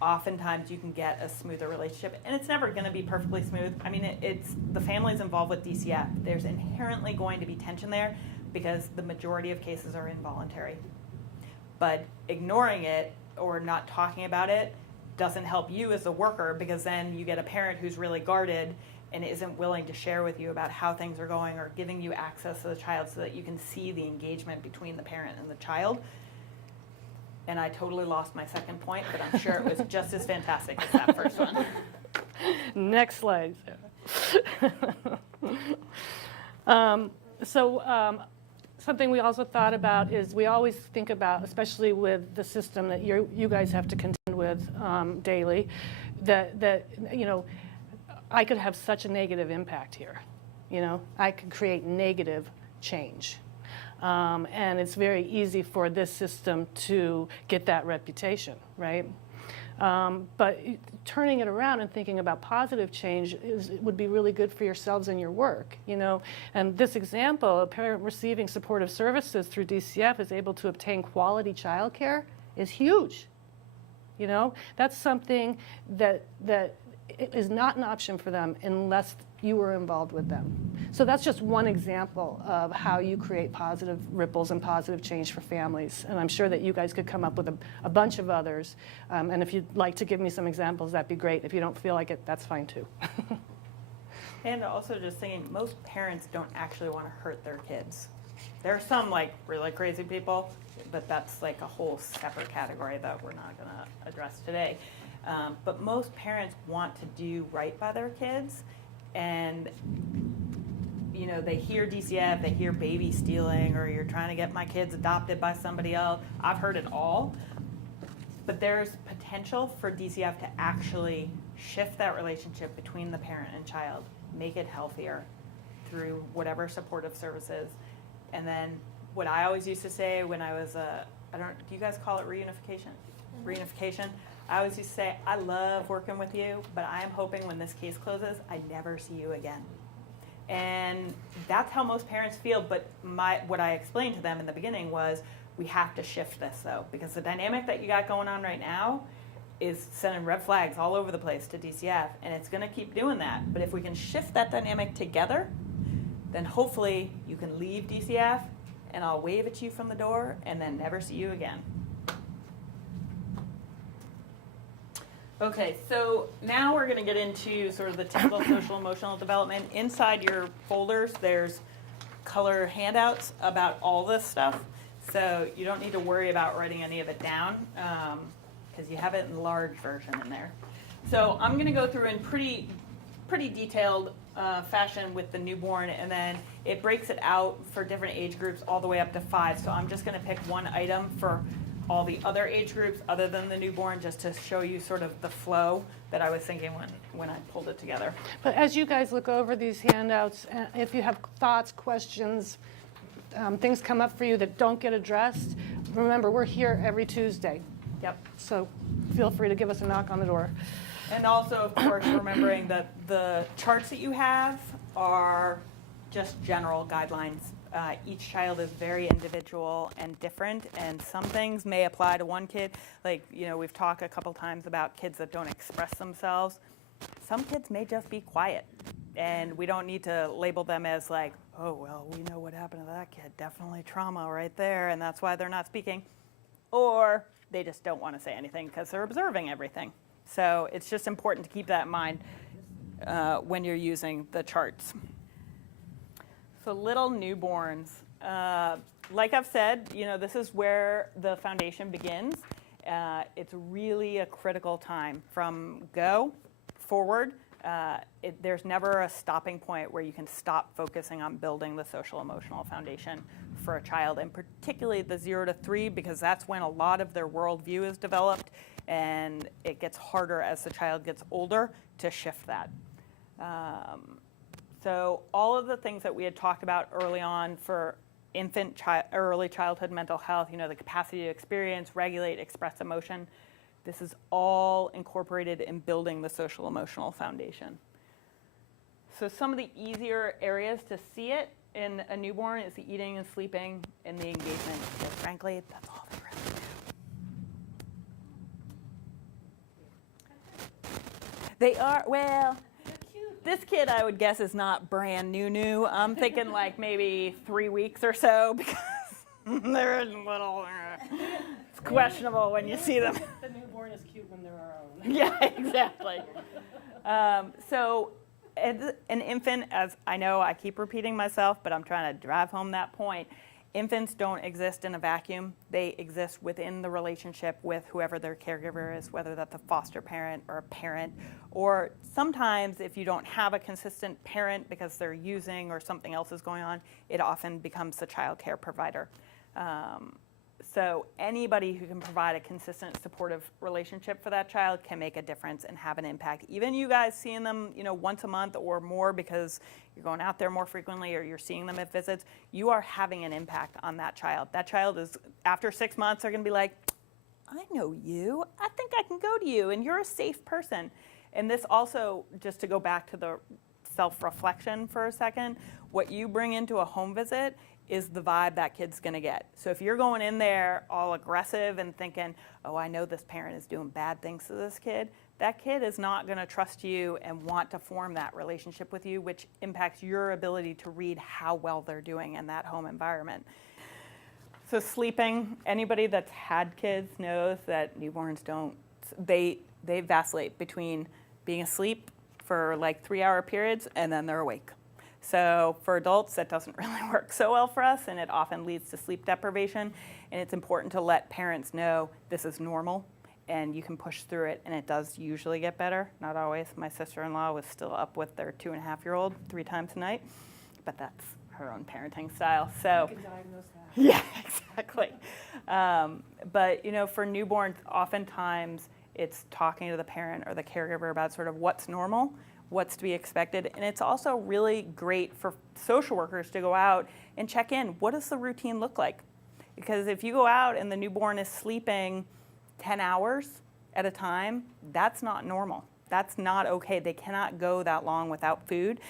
oftentimes you can get a smoother relationship. And it's never going to be perfectly smooth. I mean, it's the family's involved with DCF. There's inherently going to be tension there because the majority of cases are involuntary. But ignoring it or not talking about it doesn't help you as a worker, because then you get a parent who's really guarded and isn't willing to share with you about how things are going or giving you access to the child so that you can see the engagement between the parent and the child. And I totally lost my second point, but I'm sure it was just as fantastic as that first one. Next slide. Something we also thought about is we always think about, especially with the system that you guys have to contend with daily, that you know, I could have such a negative impact here. You know, I could create negative change. And it's very easy for this system to get that reputation, right? But turning it around and thinking about positive change would be really good for yourselves and your work, you know. And this example, a parent receiving supportive services through DCF is able to obtain quality childcare is huge. You know, that's something that is not an option for them unless you were involved with them. So that's just one example of how you create positive ripples and positive change for families. And I'm sure that you guys could come up with a bunch of others. And if you'd like to give me some examples, that'd be great. If you don't feel like it, that's fine too. And also just thinking, most parents don't actually want to hurt their kids. There are some like really crazy people, but that's like a whole separate category that we're not going to address today. But most parents want to do right by their kids, and you know, they hear DCF, they hear baby stealing, or you're trying to get my kids adopted by somebody else. I've heard it all, but there's potential for DCF to actually shift that relationship between the parent and child, make it healthier through whatever supportive services, and then what I always used to say when I was do you guys call it reunification? Reunification. I always used to say, I love working with you, but I am hoping when this case closes, I never see you again. And that's how most parents feel, but what I explained to them in the beginning was, we have to shift this though, because the dynamic that you got going on right now is sending red flags all over the place to DCF, and it's gonna keep doing that. But if we can shift that dynamic together, then hopefully you can leave DCF, and I'll wave at you from the door, and then never see you again. Okay, so now we're going to get into sort of the typical social emotional development. Inside your folders, there's color handouts about all this stuff. So you don't need to worry about writing any of it down because you have it in large version in there. So I'm going to go through in pretty detailed fashion with the newborn, and then it breaks it out for different age groups all the way up to 5. So I'm just going to pick one item for all the other age groups other than the newborn, just to show you sort of the flow that I was thinking when I pulled it together. But as you guys look over these handouts, if you have thoughts, questions, things come up for you that don't get addressed, remember, we're here every Tuesday. Yep. So feel free to give us a knock on the door. And also, of course, remembering that the charts that you have are just general guidelines. Each child is very individual and different, and some things may apply to one kid. Like, we've talked a couple times about kids that don't express themselves. Some kids may just be quiet, and we don't need to label them as like, oh, well, we know what happened to that kid. Definitely trauma right there, and that's why they're not speaking. Or they just don't want to say anything because they're observing everything. So it's just important to keep that in mind when you're using the charts. So little newborns, like I've said, this is where the foundation begins. It's really a critical time from go forward. There's never a stopping point where you can stop focusing on building the social emotional foundation for a child, and particularly the 0 to 3, because that's when a lot of their worldview is developed, and it gets harder as the child gets older to shift that. So all of the things that we had talked about early on for early childhood mental health, the capacity to experience, regulate, express emotion, this is all incorporated in building the social emotional foundation. So some of the easier areas to see it in a newborn is the eating and sleeping and the engagement. Because frankly, that's all they really do. They are, well, this kid, I would guess, is not brand new. I'm thinking like maybe 3 weeks or so, because they're a little, it's questionable when you see them. The newborn is cute when they're our own. Yeah, exactly. So as an infant, as I know I keep repeating myself, but I'm trying to drive home that point, infants don't exist in a vacuum. They exist within the relationship with whoever their caregiver is, whether that's a foster parent or a parent, or sometimes if you don't have a consistent parent because they're using or something else is going on, it often becomes the child care provider. So anybody who can provide a consistent, supportive relationship for that child can make a difference and have an impact. Even you guys seeing them, once a month or more because you're going out there more frequently or you're seeing them at visits, you are having an impact on that child. That child is, after 6 months, they're going to be like, I know you. I think I can go to you, and you're a safe person. And this also, just to go back to the self-reflection for a second, what you bring into a home visit is the vibe that kid's going to get. So if you're going in there all aggressive and thinking, oh, I know this parent is doing bad things to this kid, that kid is not going to trust you and want to form that relationship with you, which impacts your ability to read how well they're doing in that home environment. So sleeping, anybody that's had kids knows that newborns don't, they vacillate between being asleep for like 3-hour periods and then they're awake. So for adults, that doesn't really work so well for us, and it often leads to sleep deprivation. And it's important to let parents know this is normal, and you can push through it, and it does usually get better. Not always. My sister-in-law was still up with their 2.5-year-old 3 times a night, but that's her own parenting style. So You can diagnose that. yeah, exactly. But for newborns, oftentimes it's talking to the parent or the caregiver about sort of what's normal, what's to be expected. And it's also really great for social workers to go out and check in. What does the routine look like? Because if you go out and the newborn is sleeping 10 hours at a time, that's not normal. That's not okay. They cannot go that long without food.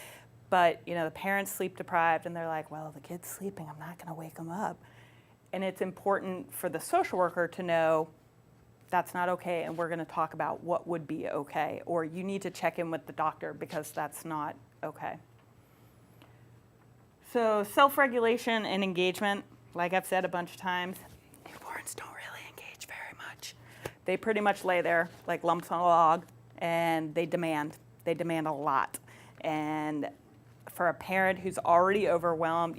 But the parents sleep deprived and they're like, well, the kid's sleeping, I'm not gonna wake him up. And it's important for the social worker to know that's not okay, and we're gonna talk about what would be okay, or you need to check in with the doctor because that's not okay. So self-regulation and engagement, like I've said a bunch of times, newborns don't really engage very much. They pretty much lay there like lumps on a log, and they demand a lot. And for a parent who's already overwhelmed,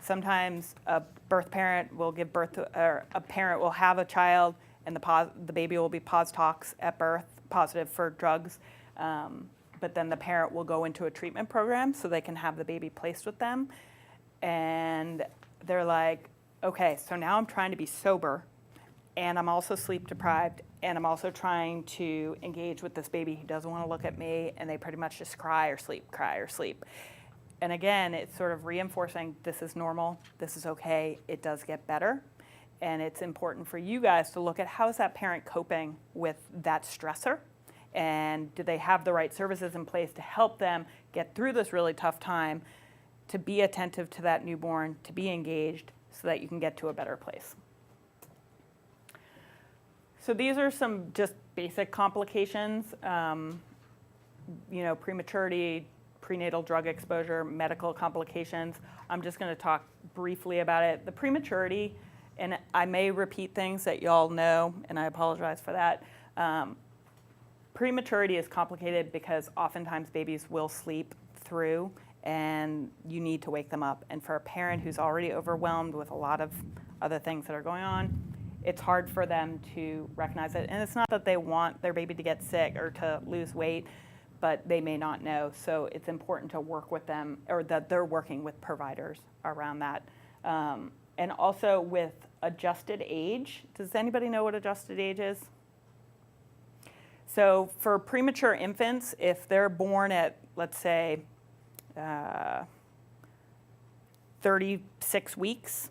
sometimes a birth parent will give birth to, or a parent will have a child and the baby will be pos-tox at birth, positive for drugs, but then the parent will go into a treatment program so they can have the baby placed with them. And they're like, okay, so now I'm trying to be sober, and I'm also sleep deprived, and I'm also trying to engage with this baby who doesn't want to look at me, and they pretty much just cry or sleep. And again, it's sort of reinforcing this is normal, this is okay, it does get better. And it's important for you guys to look at how is that parent coping with that stressor, and do they have the right services in place to help them get through this really tough time, to be attentive to that newborn, to be engaged, so that you can get to a better place. So these are some just basic complications, prematurity, prenatal drug exposure, medical complications. I'm just going to talk briefly about it. The prematurity, and I may repeat things that y'all know, and I apologize for that. Prematurity is complicated because oftentimes babies will sleep through, and you need to wake them up. And for a parent who's already overwhelmed with a lot of other things that are going on, it's hard for them to recognize it. And it's not that they want their baby to get sick or to lose weight, but they may not know. So it's important to work with them, or that they're working with providers around that. And also with adjusted age. Does anybody know what adjusted age is? So for premature infants, if they're born at, let's say, 36 weeks,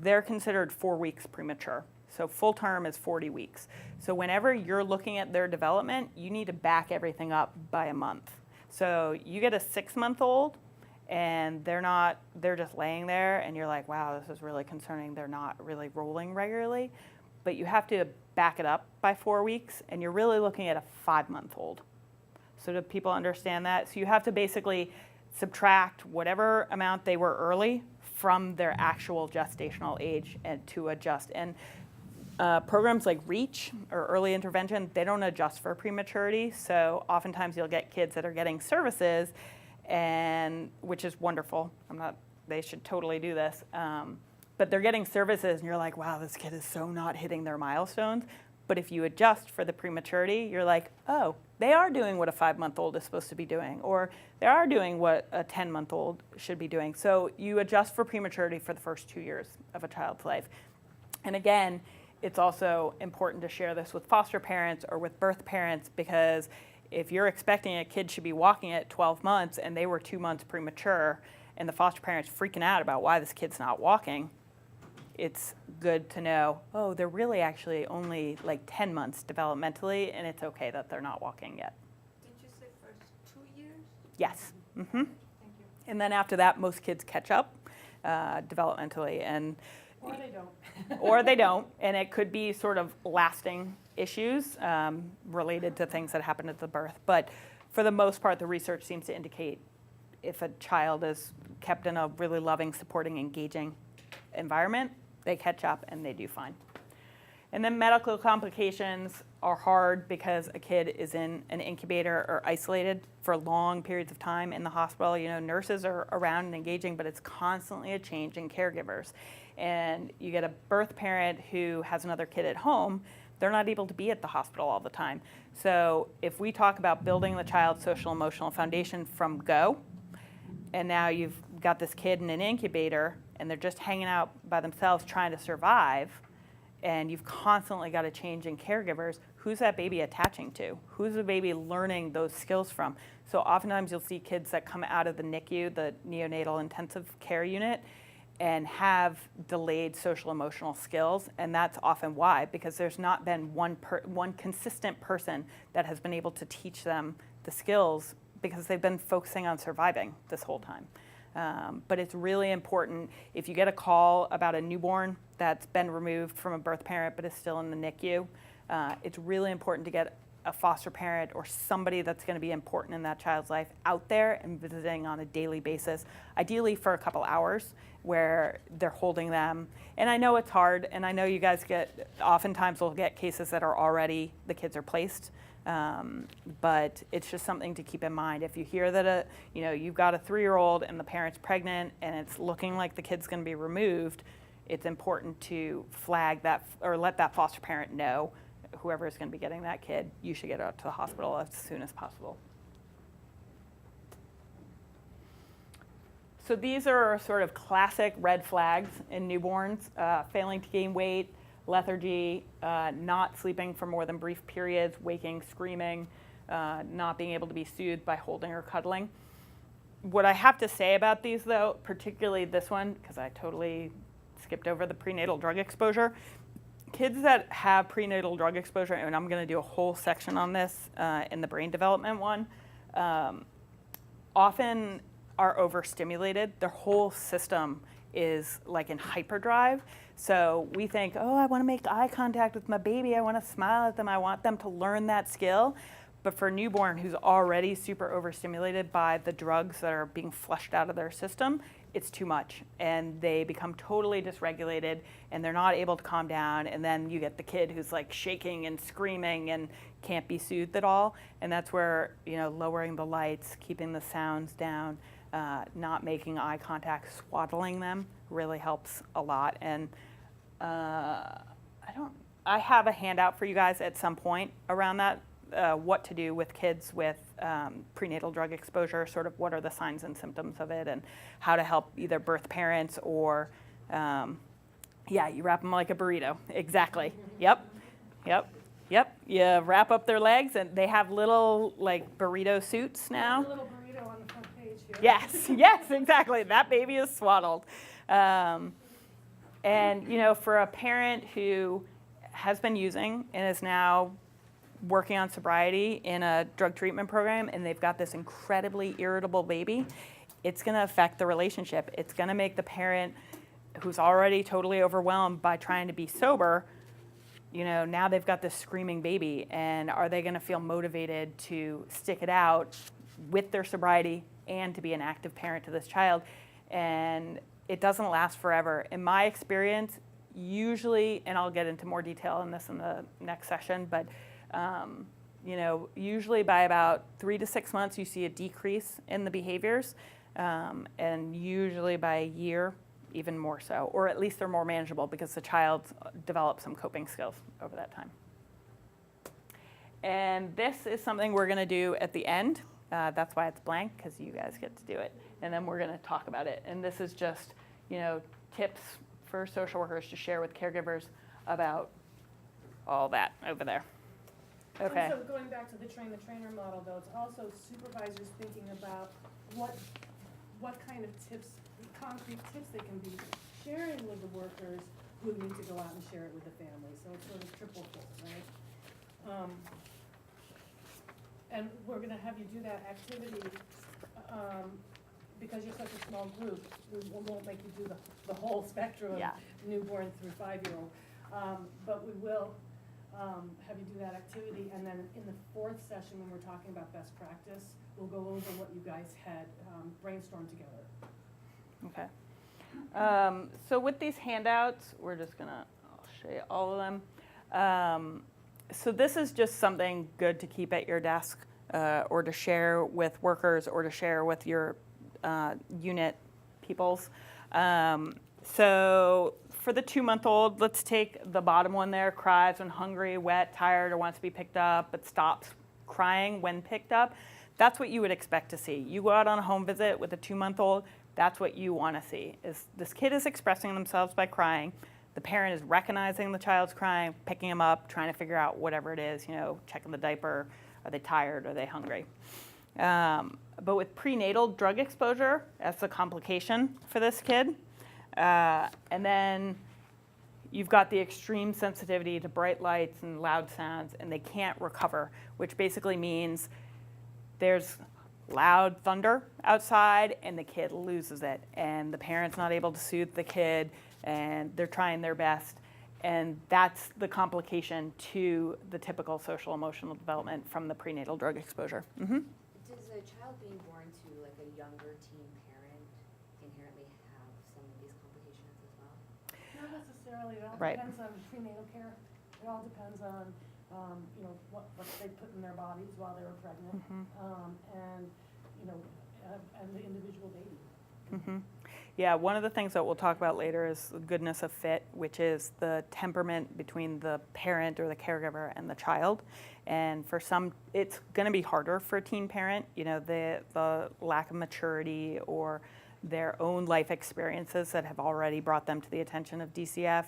they're considered 4 weeks premature. So full term is 40 weeks. So whenever you're looking at their development, you need to back everything up by a month. So you get a 6-month-old, and they're just laying there, and you're like, wow, this is really concerning. They're not really rolling regularly. But you have to back it up by 4 weeks, and you're really looking at a 5-month-old. So do people understand that? So you have to basically subtract whatever amount they were early from their actual gestational age and to adjust. And programs like REACH, or early intervention, they don't adjust for prematurity. So oftentimes you'll get kids that are getting services, and which is wonderful. They should totally do this. But they're getting services, and you're like, wow, this kid is so not hitting their milestones. But if you adjust for the prematurity, you're like, oh, they are doing what a 5-month-old is supposed to be doing, or they are doing what a 10-month-old should be doing. So you adjust for prematurity for the first 2 years of a child's life. And again, it's also important to share this with foster parents or with birth parents, because if you're expecting a kid should be walking at 12 months and they were 2 months premature, and the foster parent's freaking out about why this kid's not walking, it's good to know, oh, they're really actually only like 10 months developmentally, and it's okay that they're not walking yet. Did you say first 2 years? Yes. Mm-hmm. Thank you. And then after that, most kids catch up developmentally, and Or they don't. or they don't, and it could be sort of lasting issues related to things that happen at the birth. But for the most part, the research seems to indicate if a child is kept in a really loving, supporting, engaging environment, they catch up and they do fine. And then medical complications are hard because a kid is in an incubator or isolated for long periods of time in the hospital. Nurses are around and engaging, but it's constantly a change in caregivers. And you get a birth parent who has another kid at home, they're not able to be at the hospital all the time. So if we talk about building the child's social emotional foundation from go, and now you've got this kid in an incubator and they're just hanging out by themselves trying to survive, and you've constantly got a change in caregivers, who's that baby attaching to? Who's the baby learning those skills from? So oftentimes you'll see kids that come out of the NICU, the neonatal intensive care unit, and have delayed social emotional skills, and that's often why, because there's not been one consistent person that has been able to teach them the skills, because they've been focusing on surviving this whole time. But it's really important, if you get a call about a newborn that's been removed from a birth parent but is still in the NICU, it's really important to get a foster parent or somebody that's going to be important in that child's life out there and visiting on a daily basis, ideally for a couple hours, where they're holding them. And I know it's hard, and I know you guys oftentimes we'll get cases that are already, the kids are placed, but it's just something to keep in mind. If you hear that you've got a 3-year-old and the parent's pregnant and it's looking like the kid's going to be removed, it's important to flag that or let that foster parent know, whoever is going to be getting that kid, you should get out to the hospital as soon as possible. So these are sort of classic red flags in newborns: failing to gain weight, lethargy, not sleeping for more than brief periods, waking, screaming, not being able to be soothed by holding or cuddling. What I have to say about these, though, particularly this one, because I totally skipped over the prenatal drug exposure, kids that have prenatal drug exposure, and I'm going to do a whole section on this in the brain development one, often are overstimulated. Their whole system is like in hyperdrive. So we think, oh, I want to make eye contact with my baby. I want to smile at them. I want them to learn that skill. But for a newborn who's already super overstimulated by the drugs that are being flushed out of their system, it's too much. And they become totally dysregulated and they're not able to calm down. And then you get the kid who's like shaking and screaming and can't be soothed at all. And that's where, lowering the lights, keeping the sounds down, not making eye contact, swaddling them really helps a lot. And I have a handout for you guys at some point around that, what to do with kids with prenatal drug exposure, sort of what are the signs and symptoms of it, and how to help either birth parents or, you wrap them like a burrito. Exactly. Yep. You wrap up their legs, and they have little like burrito suits now. A little burrito on the front page here. Yes, exactly. That baby is swaddled. And, for a parent who has been using and is now working on sobriety in a drug treatment program, and they've got this incredibly irritable baby, it's going to affect the relationship. It's going to make the parent who's already totally overwhelmed by trying to be sober, now they've got this screaming baby, and are they going to feel motivated to stick it out with their sobriety and to be an active parent to this child? And it doesn't last forever. In my experience, usually, and I'll get into more detail on this in the next session, but usually by about 3 to 6 months, you see a decrease in the behaviors, and usually by a year, even more so, or at least they're more manageable because the child develops some coping skills over that time. And this is something we're going to do at the end. That's why it's blank, because you guys get to do it. And then we're going to talk about it. And this is just, tips for social workers to share with caregivers about all that over there. Okay. And so going back to the train-the-trainer model, though, it's also supervisors thinking about what kind of tips, concrete tips they can be sharing with the workers who need to go out and share it with the family. So it's sort of triple fold, right? And we're going to have you do that activity because you're such a small group. We won't make you do the whole spectrum of newborn through 5-year-old, but we will have you do that activity, and then in the 4th session, when we're talking about best practice, we'll go over what you guys had brainstormed together. Okay. So with these handouts, I'll show you all of them. So this is just something good to keep at your desk, or to share with workers, or to share with your unit peoples. So for the 2-month-old, let's take the bottom one there: cries when hungry, wet, tired, or wants to be picked up, but stops crying when picked up. That's what you would expect to see. You go out on a home visit with a 2-month-old, that's what you want to see, is this kid is expressing themselves by crying. the parent is recognizing the child's crying, picking them up, trying to figure out whatever it is, checking the diaper, are they tired, are they hungry? But with prenatal drug exposure, that's a complication for this kid. And then you've got the extreme sensitivity to bright lights and loud sounds, and they can't recover, which basically means there's loud thunder outside and the kid loses it, and the parent's not able to soothe the kid, and they're trying their best. And that's the complication to the typical social emotional development from the prenatal drug exposure. Mm-hmm. Does a child being born to like a younger teen parent inherently have some of these complications as well? Not necessarily, it all Right. depends on prenatal care. It all depends on, what they put in their bodies while they were pregnant, and the individual baby. Mm-hmm. Yeah, one of the things that we'll talk about later is the goodness of fit, which is the temperament between the parent or the caregiver and the child. And for some, it's going to be harder for a teen parent, the lack of maturity or their own life experiences that have already brought them to the attention of DCF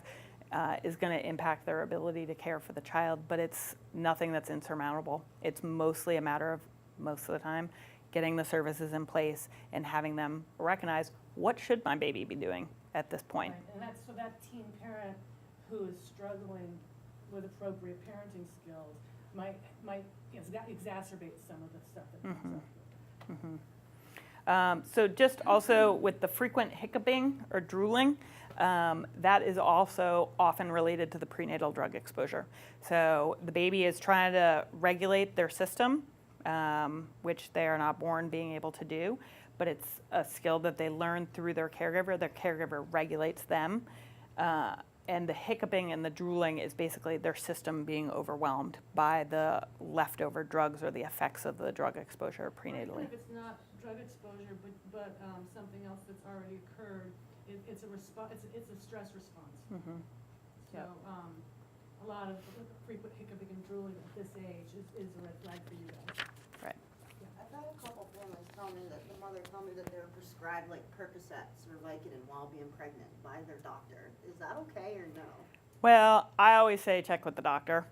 is going to impact their ability to care for the child, but it's nothing that's insurmountable. It's mostly a matter of, most of the time, getting the services in place and having them recognize, what should my baby be doing at this point? Right, and that's, so that teen parent who is struggling with appropriate parenting skills might exacerbate some of the stuff that comes up. So just also with the frequent hiccuping or drooling, that is also often related to the prenatal drug exposure. So the baby is trying to regulate their system, which they are not born being able to do, but it's a skill that they learn through their caregiver. Their caregiver regulates them. And the hiccuping and the drooling is basically their system being overwhelmed by the leftover drugs or the effects of the drug exposure prenatally. Even if it's not drug exposure, but something else that's already occurred, it's a response. It's a stress response. Mm-hmm. So a lot of frequent hiccuping and drooling at this age is a red flag for you guys. Right. I've had a couple families tell me that the mother told me that they were prescribed like Percocets or Vicodin while being pregnant by their doctor. Is that okay or no? Well, I always say check with the doctor.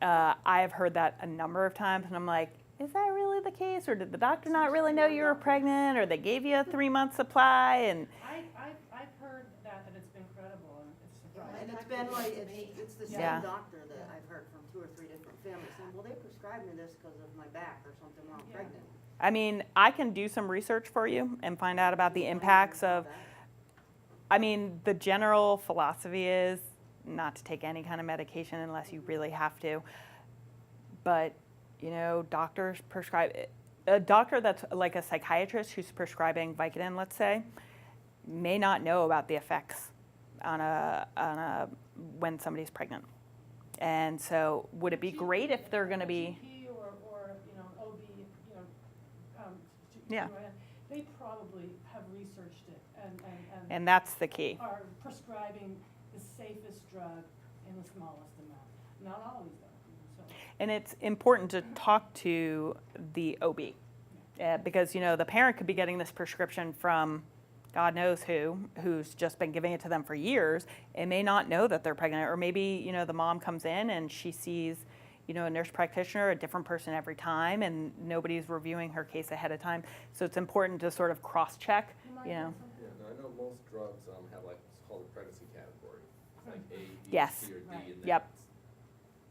I have heard that a number of times, and I'm like, is that really the case? Or did the doctor not really know you were pregnant? Or they gave you a 3-month supply? And I've heard that it's been credible, and it's surprising. And it's been like, it's the same Yeah. doctor that I've heard from 2 or 3 different families saying, well, they prescribed me this because of my back or something while I'm Yeah. pregnant. I mean, I can do some research for you and find out about the impacts of, the general philosophy is not to take any kind of medication unless you really have to. But, doctors prescribe, a doctor that's like a psychiatrist who's prescribing Vicodin, let's say, may not know about the effects on when somebody's pregnant. And so would it be great if they're going to be... GP or OB, Yeah. they probably have researched it And that's the key. are prescribing the safest drug in the smallest amount. Not always though. So. And it's important to talk to the OB because, the parent could be getting this prescription from God knows who's just been giving it to them for years and may not know that they're pregnant. Or maybe, the mom comes in and she sees, a nurse practitioner, a different person every time, and nobody's reviewing her case ahead of time. So it's important to sort of cross-check, Yeah, no, I know most drugs have like what's called a pregnancy category. It's like A, B, Yes. C, or D, Right. and then Yep. it's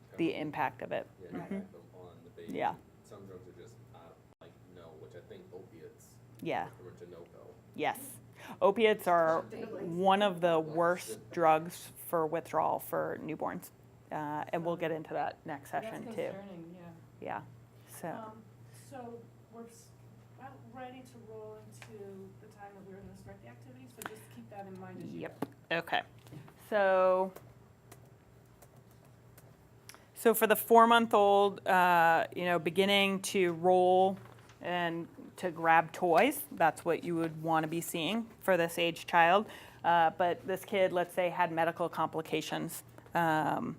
kind the of- impact of it. Yeah, Mhm. impact on the baby. Yeah. Some drugs are just no, which I think opiates. Yeah. are pretty much a no-go. Yes. Opiates are one of the worst drugs for withdrawal for newborns. And we'll get into that next session That's too. concerning, yeah. Yeah. So, So we're about ready to roll into the time that we're going to start the activity, so just keep that in mind as you yep. go. Okay. So for the 4-month-old, beginning to roll and to grab toys, that's what you would want to be seeing for this age child. But this kid, let's say, had medical complications. And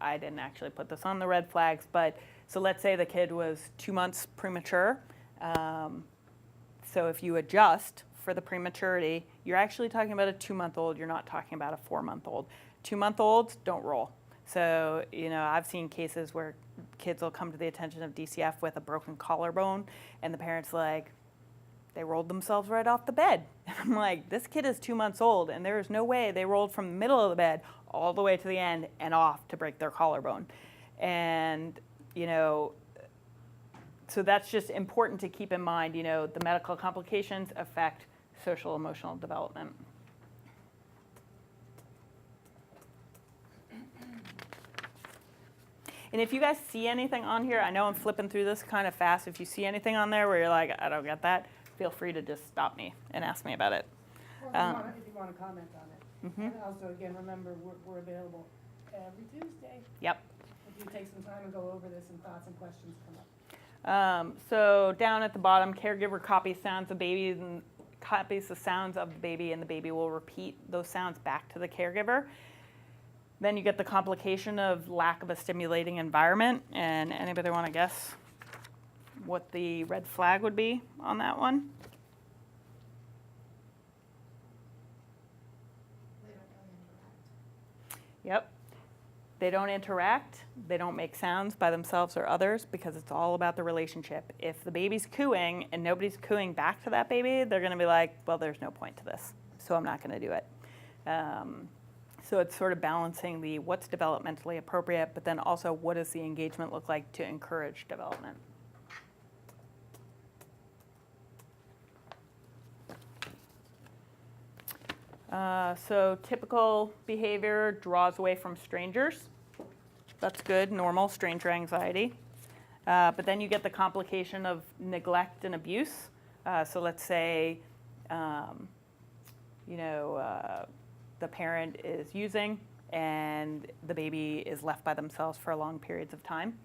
I didn't actually put this on the red flags, but so let's say the kid was 2 months premature. So if you adjust for for the prematurity, you're actually talking about a 2-month-old. You're not talking about a 4-month-old. 2-month-olds don't roll. So, I've seen cases where kids will come to the attention of DCF with a broken collarbone, and the parent's like, they rolled themselves right off the bed. And I'm like, this kid is 2 months old, and there is no way they rolled from the middle of the bed all the way to the end and off to break their collarbone. And, so that's just important to keep in mind. The medical complications affect social emotional development. And if you guys see anything on here, I know I'm flipping through this kind of fast. If you see anything on there where you're like, I don't get that, feel free to just stop me and ask me about it. Or if you want to comment on it. Mm-hmm. And also, again, remember, we're available every Tuesday. Yep. If you take some time and go over this and thoughts and questions come up. So down at the bottom, caregiver copies sounds of babies and copies the sounds of the baby, and the baby will repeat those sounds back to the caregiver. Then you get the complication of lack of a stimulating environment. And anybody want to guess what the red flag would be on that one? They don't really interact. Yep. They don't interact. They don't make sounds by themselves or others because it's all about the relationship. If the baby's cooing and nobody's cooing back to that baby, they're going to be like, well, there's no point to this, so I'm not going to do it. So it's sort of balancing the what's developmentally appropriate, but then also what does the engagement look like to encourage development. So typical behavior draws away from strangers. That's good, normal, stranger anxiety. But then you get the complication of neglect and abuse. So let's say, the parent is using and the baby is left by themselves for long periods of time.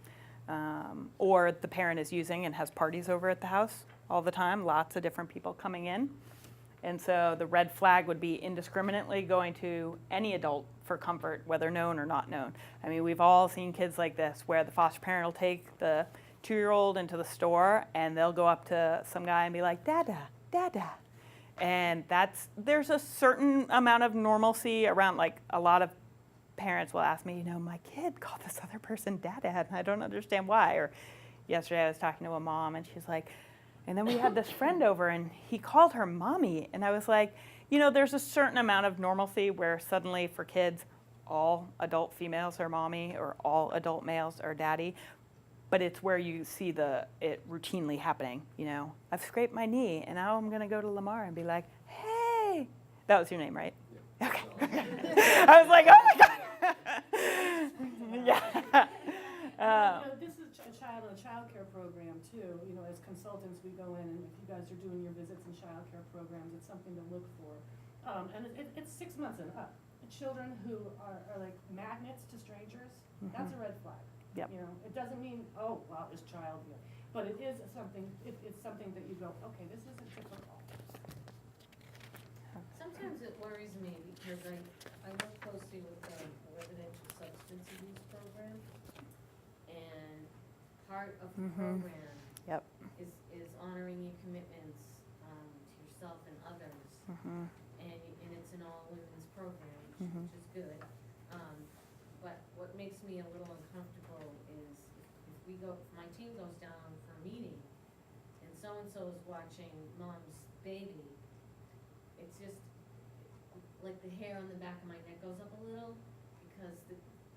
Or the parent is using and has parties over at the house all the time, lots of different people coming in. And so the red flag would be indiscriminately going to any adult for comfort, whether known or not known. I mean, we've all seen kids like this where the foster parent will take the 2-year-old into the store and they'll go up to some guy and be like, Dada, Dada. And there's a certain amount of normalcy around, like a lot of parents will ask me, my kid called this other person Dada and I don't understand why. Or yesterday I was talking to a mom and she's like, and then we had this friend over and he called her mommy. And I was like, there's a certain amount of normalcy where suddenly for kids, all adult females are mommy or all adult males are daddy. But it's where you see it routinely happening. I've scraped my knee and now I'm going to go to Lamar and be like, hey. That was your name, right? Yeah. Okay. I was like, oh my God. Yeah. This is a child care program too. As consultants, we go in and if you guys are doing your visits in child care programs, it's something to look for. And it's 6 months and up. Children who are like magnets to strangers, that's a red flag. Yep. It doesn't mean, oh, wow, this child, but it is something, it's something that you go, okay, this isn't typical. Sometimes it worries me because I work closely with a residential substance abuse program, and part of the program Yep. is honoring your commitments to yourself and others, and it's an all-women's program, which is good. But what makes me a little uncomfortable is if my team goes down for a meeting, and so-and-so is watching mom's baby, it's just, like the hair on the back of my neck goes up a little, because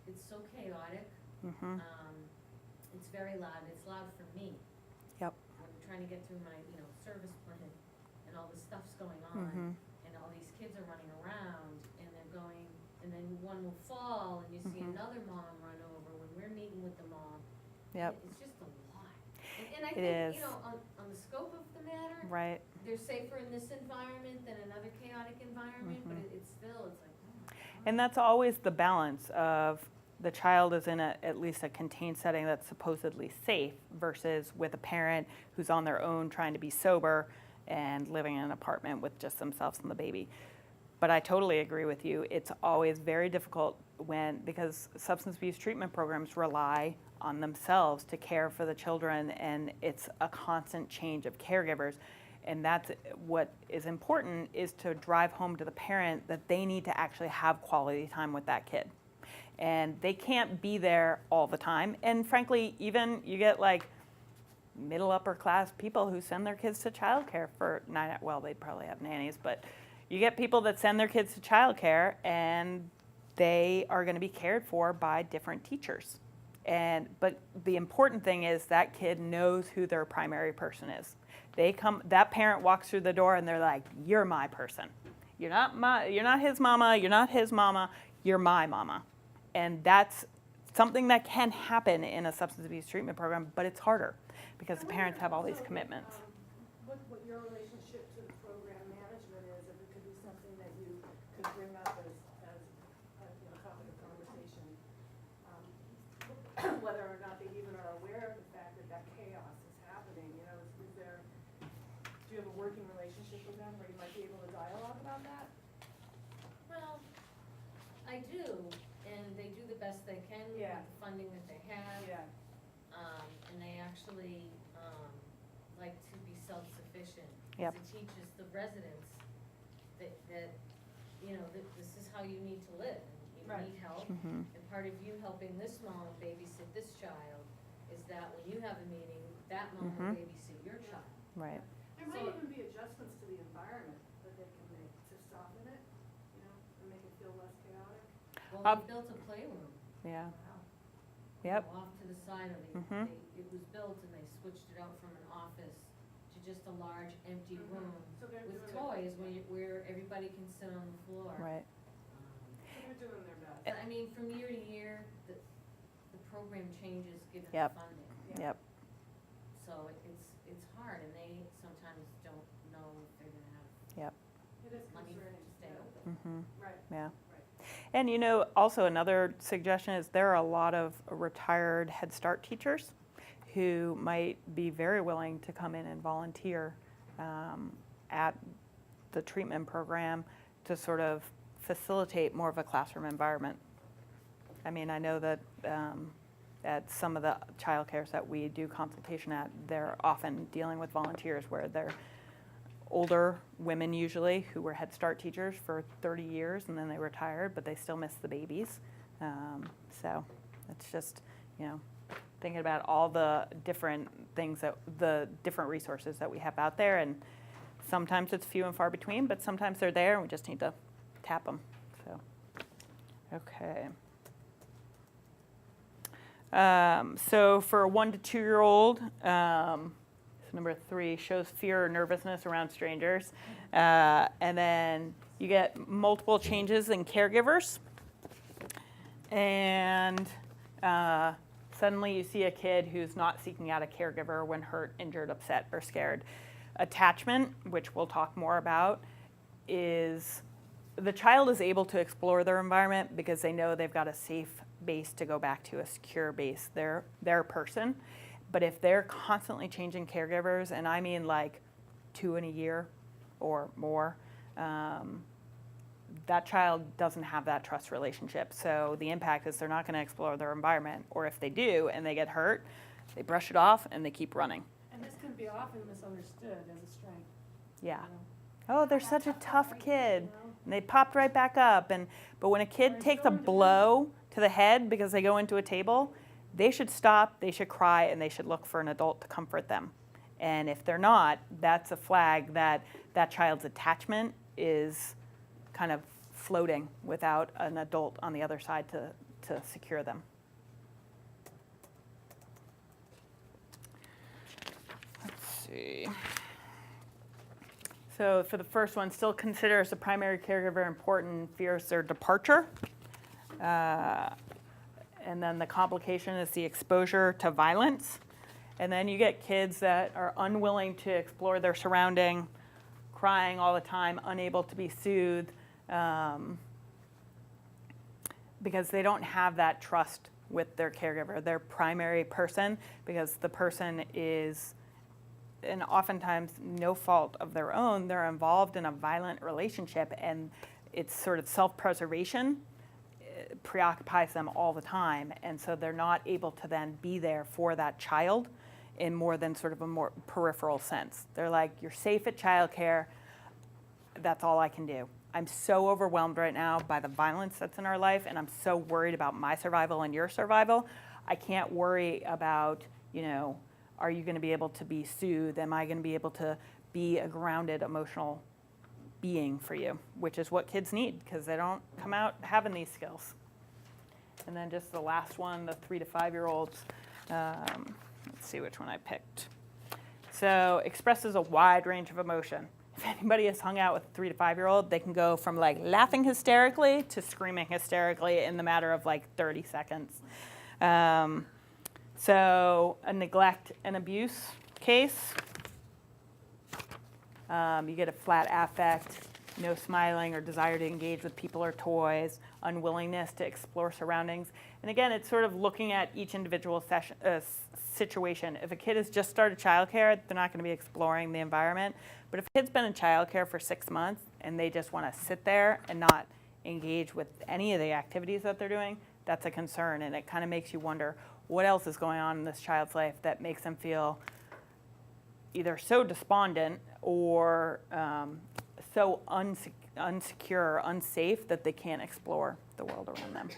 it's so chaotic. It's very loud, it's loud for me. Yep. I'm trying to get through my, service plan, and all this stuff's going on, and all these kids are running around, and they're going, and then one will fall, and you see another mom run over when we're meeting with the mom. Yep. It's just a lot. And I It think, is. on the scope of the matter, Right. they're safer in this environment than another chaotic environment, but it's still, it's like, oh my God. And that's always the balance of the child is in at least a contained setting that's supposedly safe versus with a parent who's on their own trying to be sober and living in an apartment with just themselves and the baby. But I totally agree with you. It's always very difficult because substance abuse treatment programs rely on themselves to care for the children, and it's a constant change of caregivers. And that's what is important, is to drive home to the parent that they need to actually have quality time with that kid. And they can't be there all the time. And frankly, even you get like middle upper class people who send their kids to childcare for well, they'd probably have nannies, but you get people that send their kids to childcare and they are going to be cared for by different teachers. But the important thing is that kid knows who their primary person is. That parent walks through the door and they're like, "You're my person. You're not his mama, you're not his mama, you're my mama." And that's something that can happen in a substance abuse treatment program, but it's harder because the parents have all these commitments. What your relationship to the program management is, if it could be something that you could bring up as a topic of conversation. Whether or not they even are aware of the fact that chaos is happening, do you have a working relationship with them where you might be able to dialogue about that? Well, I do, and they do the best they can with Yeah. the funding that they have. Yeah. And they actually, like to be self-sufficient. Yep. It teaches the residents that, this is how you need to live. You Right. need help. Mhm. And part of you helping this mom babysit this child is that when you have a meeting, that mom will Mhm. babysit your child. Right. There might So- even be adjustments to the environment that they can make to soften it, and make it feel less chaotic. Well, they built a playroom. Yeah. Wow. Yep. Off to the side of it. Mhm. It was built and they switched it out from an office to just a large empty Mhm. room So they're with doing toys where everybody can sit on the floor. Right. They're doing their best. But I mean, from year to year, the program changes given the Yep. funding. Yep. So it's hard and they sometimes don't know if they're gonna have Yep. It is money concerning. to stay open. Mhm. Right, Yeah. right. And also another suggestion is there are a lot of retired Head Start teachers who might be very willing to come in and volunteer at the treatment program to sort of facilitate more of a classroom environment. I mean, I know that at some of the childcares that we do consultation at, they're often dealing with volunteers where they're older women usually who were Head Start teachers for 30 years and then they retired, but they still miss the babies. So it's just, thinking about all the different things the different resources that we have out there. And sometimes it's few and far between, but sometimes they're there and we just need to tap them. So, okay. So for a 1 to 2 year old, number 3 shows fear or nervousness around strangers. And then you get multiple changes in caregivers. And suddenly you see a kid who's not seeking out a caregiver when hurt, injured, upset, or scared. Attachment, which we'll talk more about, is the child is able to explore their environment because they know they've got a safe base to go back to, a secure base, their person. But if they're constantly changing caregivers, and I mean like 2 in a year or more, that child doesn't have that trust relationship. So the impact is they're not going to explore their environment. Or if they do and they get hurt, they brush it off and they keep running. And this can be often misunderstood as a strength. Yeah. you know. Oh, they're such a tough kid. You know? And they popped right back up. But when a kid Or takes a children do. blow to the head because they go into a table, they should stop, they should cry, and they should look for an adult to comfort them. And if they're not, that's a flag that that child's attachment is kind of floating without an adult on the other side to secure them. Let's see. So for the first one, still considers the primary caregiver important, fears their departure. And then the complication is the exposure to violence. And then you get kids that are unwilling to explore their surrounding, crying all the time, unable to be soothed, because they don't have that trust with their caregiver, their primary person, because the person is, and oftentimes no fault of their own, they're involved in a violent relationship, and it's sort of self-preservation preoccupies them all the time, and so they're not able to then be there for that child in more than sort of a more peripheral sense. They're like, you're safe at childcare, that's all I can do. I'm so overwhelmed right now by the violence that's in our life, and I'm so worried about my survival and your survival. I can't worry about, you know, are you gonna be able to be soothed? Am I gonna be able to be a grounded emotional being for you, which is what kids need, because they don't come out having these skills. And then just the last one, the 3 to 5 year olds. Let's see which one I picked. So expresses a wide range of emotion. If anybody has hung out with a 3 to 5 year old, they can go from like laughing hysterically to screaming hysterically in the matter of like 30 seconds. So a neglect and abuse case, you get a flat affect, no smiling or desire to engage with people or toys, unwillingness to explore surroundings. And again, it's sort of looking at each individual situation. If a kid has just started childcare, they're not going to be exploring the environment. But if a kid's been in childcare for 6 months and they just want to sit there and not engage with any of the activities that they're doing, that's a concern. And it kind of makes you wonder what else is going on in this child's life that makes them feel either so despondent or so unsecure, unsafe that they can't explore the world around them.